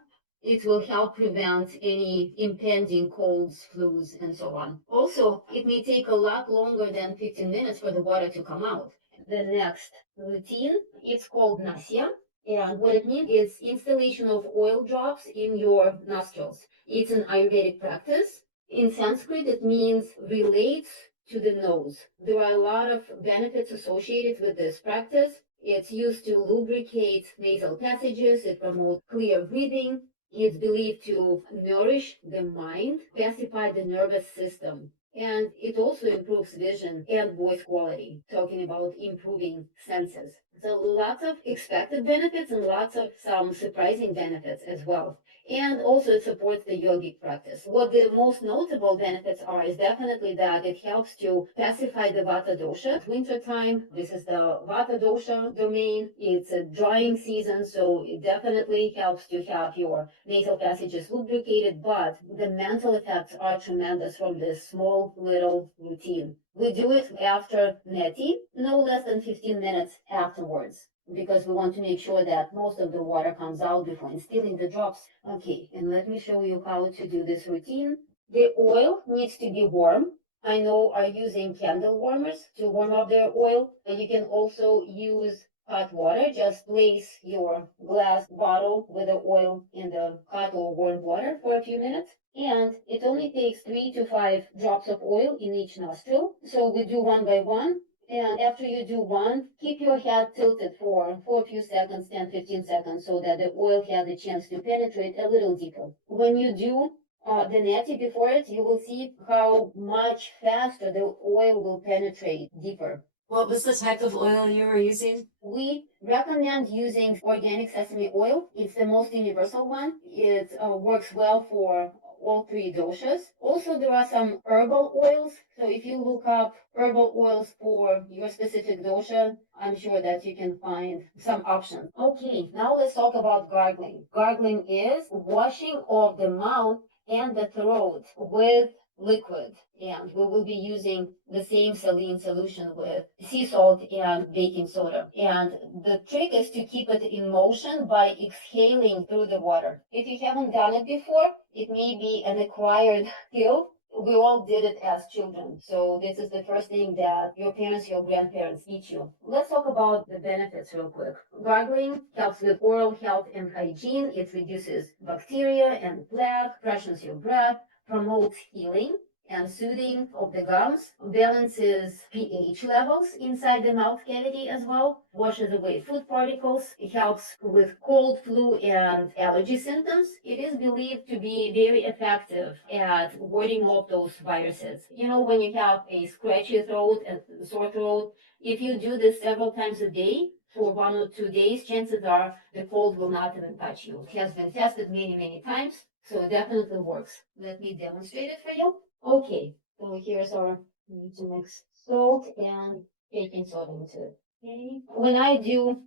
it will help prevent any impending colds, flus, and so on. Also, it may take a lot longer than 15 minutes for the water to come out. The next routine, it's called Nasya. And what it means is installation of oil drops in your nostrils. It's an Ayurvedic practice. In Sanskrit, it means relates to the nose. There are a lot of benefits associated with this practice. It's used to lubricate nasal passages. It promotes clear breathing. It's believed to nourish the mind, pacify the nervous system, and it also improves vision and voice quality, talking about improving senses. So lots of expected benefits and lots of some surprising benefits as well. And also it supports the yogic practice. What the most notable benefits are is definitely that it helps to pacify the Vata dosha. Winter time, this is the Vata dosha domain. It's a drying season, so it definitely helps to have your nasal passages lubricated, but the mental effects are tremendous from this small little routine. We do it after neti, no less than 15 minutes afterwards, because we want to make sure that most of the water comes out before instilling the drops. Okay, and let me show you how to do this routine. The oil needs to be warm. I know are using candle warmers to warm up their oil, but you can also use hot water. Just place your glass bottle with the oil in the hot or warm water for a few minutes. And it only takes 3 to 5 drops of oil in each nostril. So we do one by one. And after you do one, keep your head tilted for a few seconds, 10, 15 seconds, so that the oil has a chance to penetrate a little deeper. When you do the neti before it, you will see how much faster the oil will penetrate deeper. What was the type of oil you were using? We recommend using organic sesame oil. It's the most universal one. It works well for all three doshas. Also, there are some herbal oils. So if you look up herbal oils for your specific dosha, I'm sure that you can find some options. Okay, now let's talk about gargling. Gargling is washing of the mouth and the throat with liquid, and we will be using the same saline solution with sea salt and baking soda. And the trick is to keep it in motion by exhaling through the water. If you haven't done it before, it may be an acquired skill. We all did it as children. So this is the first thing that your parents, your grandparents teach you. Let's talk about the benefits real quick. Gargling helps with oral health and hygiene. It reduces bacteria and plaque, freshens your breath, promotes healing and soothing of the gums, balances pH levels inside the mouth cavity as well, washes away food particles, it helps with cold, flu, and allergy symptoms. It is believed to be very effective at warding off those viruses. You know, when you have a scratchy throat and sore throat, if you do this several times a day, for 1 or 2 days, chances are the cold will not even touch you. It has been tested many, many times. So it definitely works. Let me demonstrate it for you. Okay, so here's our, we need to mix salt and baking soda into it. Okay. When I do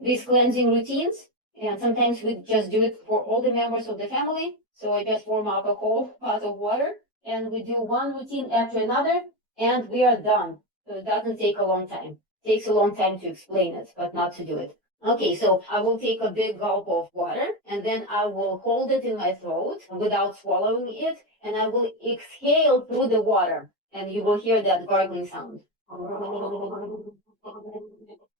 these cleansing routines, and sometimes we just do it for all the members of the family, so I just warm up a whole pot of water, and we do one routine after another, and we are done. So it doesn't take a long time. It takes a long time to explain it, but not to do it. Okay, so I will take a big gulp of water and then I will hold it in my throat without swallowing it, and I will exhale through the water, and you will hear that gargling sound.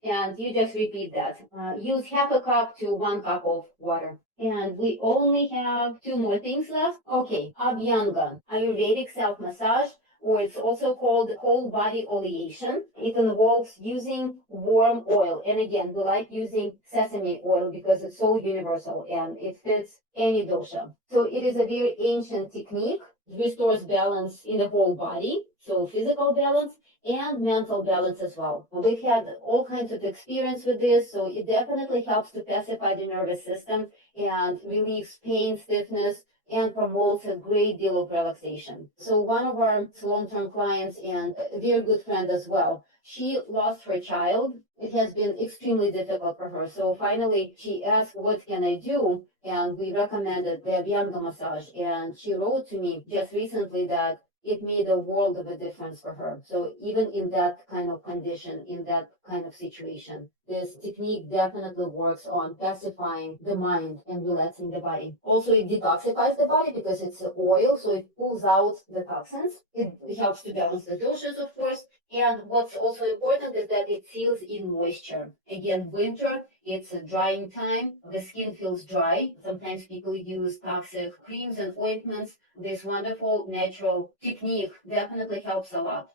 And you just repeat that. Use half a cup to 1 cup of water. And we only have 2 more things left. Okay, Abhyanga, Ayurvedic self-massage, or it's also called whole body oleation. It involves using warm oil. And again, we like using sesame oil because it's so universal and it fits any dosha. So it is a very ancient technique. It restores balance in the whole body, so physical balance and mental balance as well. We've had all kinds of experience with this, so it definitely helps to pacify the nervous system and relieves pain, stiffness, and promotes a great deal of relaxation. So one of our long-term clients and a very good friend as well, she lost her child. It has been extremely difficult for her. So finally she asked, what can I do? And we recommended the Abhyanga massage. And she wrote to me just recently that it made a world of a difference for her. So even in that kind of condition, in that kind of situation, this technique definitely works on pacifying the mind and relaxing the body. Also, it detoxifies the body because it's oil, so it pulls out the toxins. It helps to balance the doshas, of course. And what's also important is that it seals in moisture. Again, winter, it's a drying time. The skin feels dry. Sometimes people use toxic creams and ointments. This wonderful natural technique definitely helps a lot.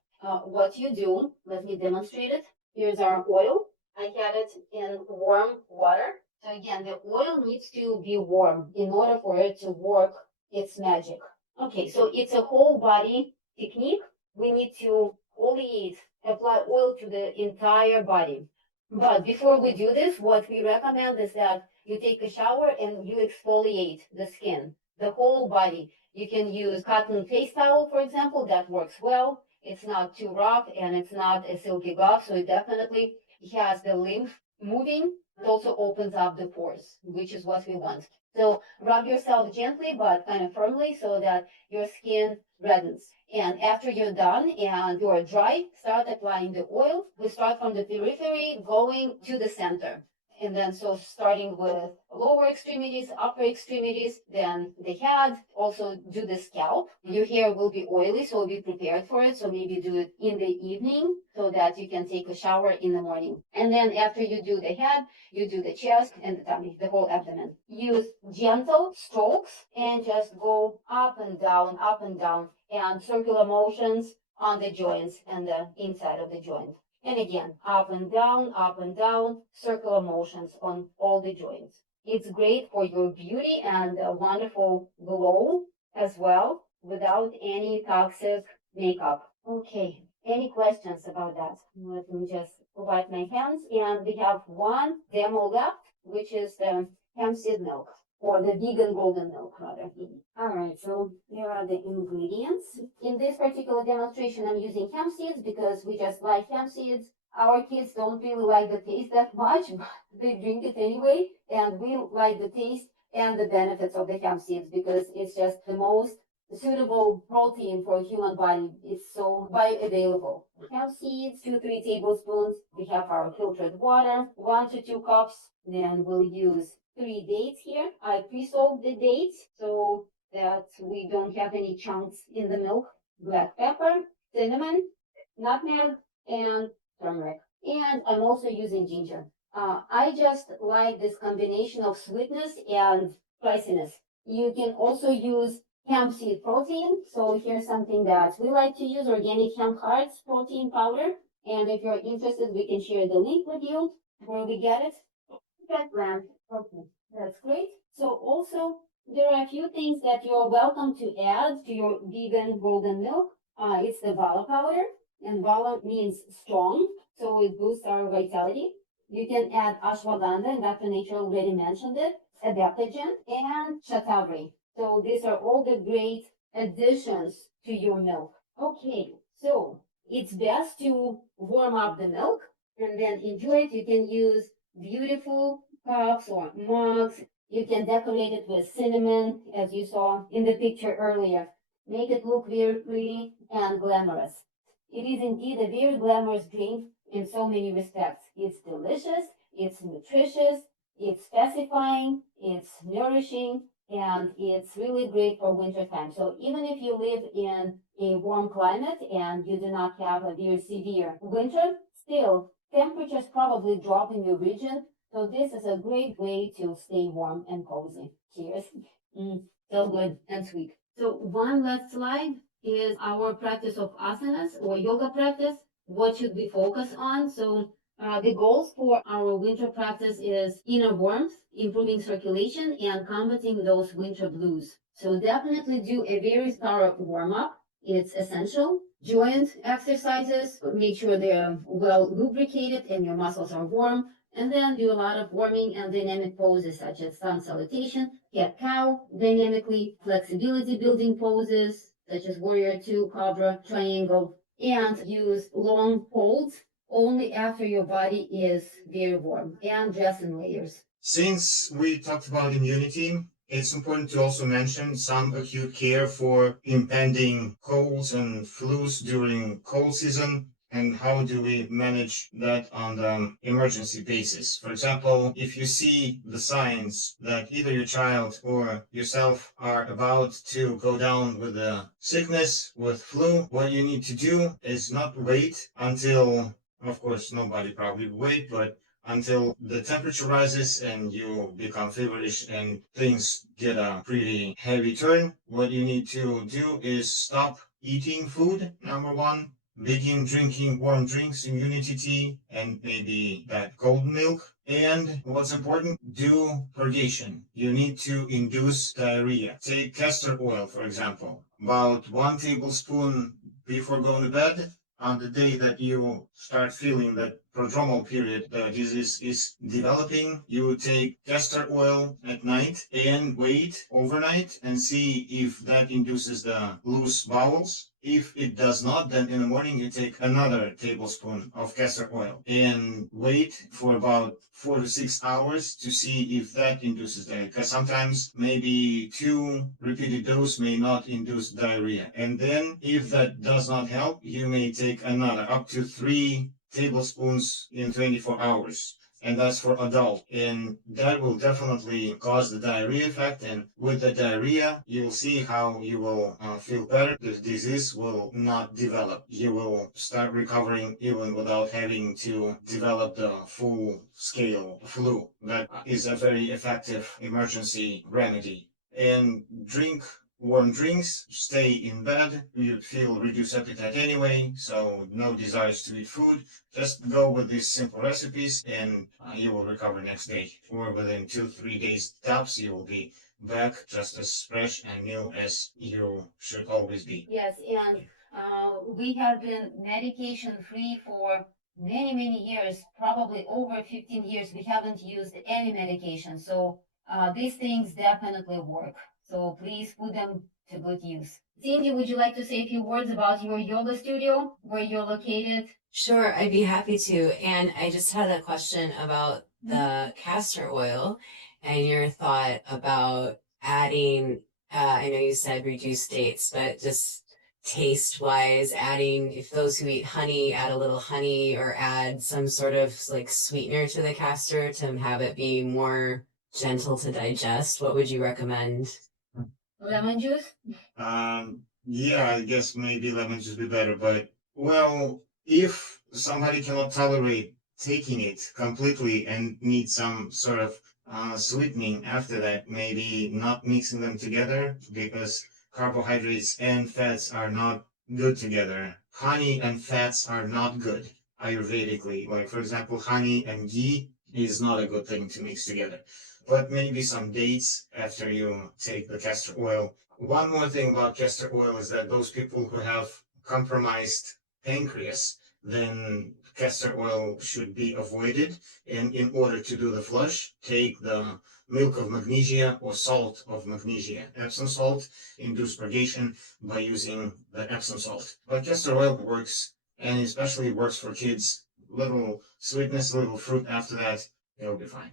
What you do, let me demonstrate it. Here's our oil. I had it in warm water. So again, the oil needs to be warm in order for it to work its magic. Okay, so it's a whole body technique. We need to exfoliate, apply oil to the entire body. But before we do this, what we recommend is that you take a shower and you exfoliate the skin, the whole body. You can use cotton face towel, for example, that works well. It's not too rough and it's not a silky gauze, so it definitely has the lymph moving. It also opens up the pores, which is what we want. So rub yourself gently but kind of firmly so that your skin reddens. And after you're done and you're dry, start applying the oil. We start from the periphery going to the center. And then so starting with lower extremities, upper extremities, then the head, also do the scalp. Your hair will be oily, so be prepared for it. So maybe do it in the evening so that you can take a shower in the morning. And then after you do the head, you do the chest and the tummy, the whole abdomen. Use gentle strokes and just go up and down, and circular motions on the joints and the inside of the joint. And again, up and down, circular motions on all the joints. It's great for your beauty and a wonderful glow as well without any toxic makeup. Okay, any questions about that? Let me just wipe my hands. And we have one demo left, which is the hemp seed milk, or the vegan golden milk rather. All right, so here are the ingredients. In this particular demonstration, I'm using hemp seeds because we just like hemp seeds. Our kids don't really like the taste that much, but they drink it anyway. And we like the taste and the benefits of the hemp seeds because it's just the most suitable protein for a human body. It's so bioavailable. Hemp seeds, 2-3 tablespoons. We have our filtered water, 1 to 2 cups. Then we'll use 3 dates here. I pre-soaked the dates so that we don't have any chunks in the milk. Black pepper, cinnamon, nutmeg, and turmeric. And I'm also using ginger. I just like this combination of sweetness and spiciness. You can also use hemp seed protein. So here's something that we like to use, organic hemp hearts protein powder. And if you're interested, we can share the link with you where we get it. Fat plant. Okay, that's great. So also, there are a few things that you're welcome to add to your vegan golden milk. It's the Vala powder, and Vala means strong, so it boosts our vitality. You can add ashwagandha, and Dr. Nature already mentioned it, adaptogen, and shatavari. So these are all the great additions to your milk. Okay, so it's best to warm up the milk and then enjoy it. You can use beautiful cups or mugs. You can decorate it with cinnamon, as you saw in the picture earlier. Make it look very pretty and glamorous. It is indeed a very glamorous drink in so many respects. It's delicious, it's nutritious, it's pacifying, it's nourishing, and it's really great for wintertime. So even if you live in a warm climate and you do not have a very severe winter, still temperatures probably drop in your region. So this is a great way to stay warm and cozy. Cheers. So good and sweet. So one last slide is our practice of asanas or yoga practice. What should we focus on? So the goals for our winter practice is inner warmth, improving circulation, and combating those winter blues. So definitely do a very thorough warm-up. It's essential. Joint exercises, make sure they're well lubricated and your muscles are warm. And then do a lot of warming and dynamic poses such as sun salutation, cat cow, dynamically flexibility building poses such as warrior two, cobra, triangle, and use long holds only after your body is very warm and dress in layers. Since we talked about immunity, it's important to also mention some acute care for impending colds and flus during cold season. And how do we manage that on the emergency basis? For example, if you see the signs that either your child or yourself are about to go down with a sickness, with flu, what you need to do is not wait until, of course, nobody probably wait, but until the temperature rises and you become feverish and things get a pretty heavy turn. What you need to do is stop eating food, number one. begin drinking warm drinks, immunity tea, and maybe that cold milk. And what's important, do purgation. You need to induce diarrhea. Take castor oil, for example, about 1 tablespoon before going to bed. On the day that you start feeling that prodromal period, the disease is developing, you take castor oil at night and wait overnight and see if that induces the loose bowels. If it does not, then in the morning you take another tablespoon of castor oil and wait for about 4 to 6 hours to see if that induces diarrhea. Because sometimes maybe 2 repeated dose may not induce diarrhea. And then if that does not help, you may take another up to 3 tablespoons in 24 hours. And that's for adult. And that will definitely cause the diarrhea effect. And with the diarrhea, you'll see how you will feel better. The disease will not develop. You will start recovering even without having to develop the full scale flu. That is a very effective emergency remedy. And drink warm drinks, stay in bed. You feel reduced appetite anyway, so no desires to eat food. Just go with these simple recipes and you will recover next day. Or within 2-3 days tops, you will be back just as fresh and new as you should always be. Yes, and we have been medication free for many, many years, probably over 15 years. We haven't used any medication. So these things definitely work. So please put them to good use. Cindy, would you like to say a few words about your yoga studio, where you're located? Sure, I'd be happy to. And I just had a question about the castor oil and your thought about adding, I know you said reduced dates, but just taste wise, adding, if those who eat honey, add a little honey or add some sort of like sweetener to the castor to have it be more gentle to digest. What would you recommend? Lemon juice? Yeah, I guess maybe lemon juice would be better, but well, if somebody cannot tolerate taking it completely and need some sort of sweetening after that, maybe not mixing them together because carbohydrates and fats are not good together. Honey and fats are not good Ayurvedically. Like, for example, honey and ghee is not a good thing to mix together. But maybe some dates after you take the castor oil. One more thing about castor oil is that those people who have compromised pancreas, then castor oil should be avoided. And in order to do the flush, take the milk of magnesia or salt of magnesia. Epsom salt induce purgation by using the Epsom salt. But castor oil works, and especially works for kids. Little sweetness, little fruit after that, it'll be fine.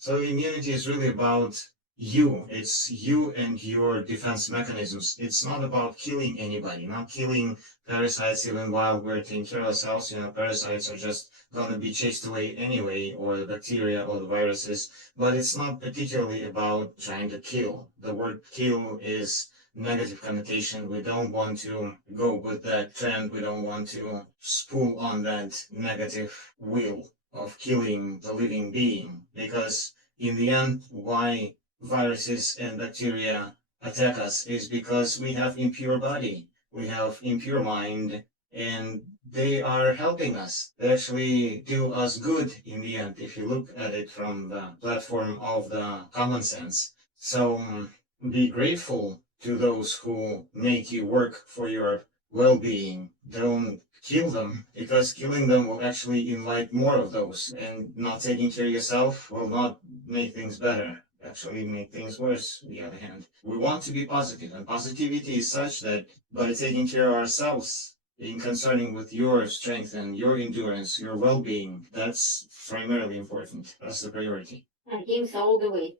So immunity is really about you. It's you and your defense mechanisms. It's not about killing anybody, not killing parasites even while we're taking care of ourselves. You know, parasites are just going to be chased away anyway, or the bacteria or the viruses. But it's not particularly about trying to kill. The word kill is negative connotation. We don't want to go with that trend. We don't want to spool on that negative wheel of killing the living being, because in the end, why viruses and bacteria attack us is because we have impure body, we have impure mind, and they are helping us. They actually do us good in the end, if you look at it from the platform of the common sense. So be grateful to those who make you work for your well-being. Don't kill them, because killing them will actually invite more of those, and not taking care of yourself will not make things better, actually make things worse. On the other hand, we want to be positive, and positivity is such that by taking care of ourselves, being concerning with your strength and your endurance, your well-being, that's primarily important. That's the priority. And games all the way.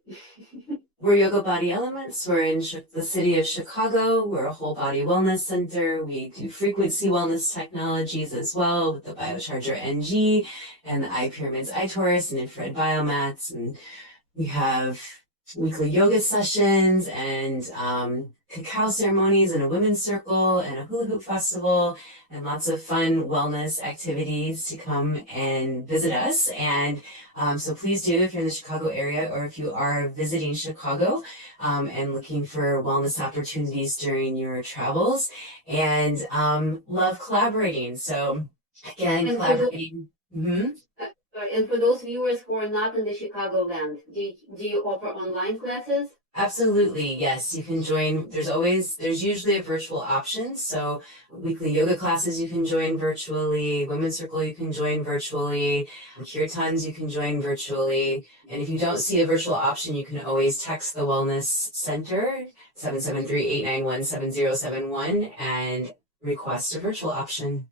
We're Yoga Body Elements. We're in the city of Chicago. We're a whole body wellness center. We do frequency wellness technologies as well with the Biocharger NG and the iPyramids iTaurus and infrared biomats. And we have weekly yoga sessions and cacao ceremonies and a women's circle and a hula hoop festival and lots of fun wellness activities to come and visit us. And so please do, if you're in the Chicago area or if you are visiting Chicago and looking for wellness opportunities during your travels, and love collaborating. So again, And for collaborating. And for those viewers who are not in the Chicagoland, do you offer online classes? Absolutely, yes. You can join. There's usually a virtual option. So weekly yoga classes you can join virtually, women's circle you can join virtually, kirtans you can join virtually. And if you don't see a virtual option, you can always text the Wellness Center 773-891-7071 and request a virtual option.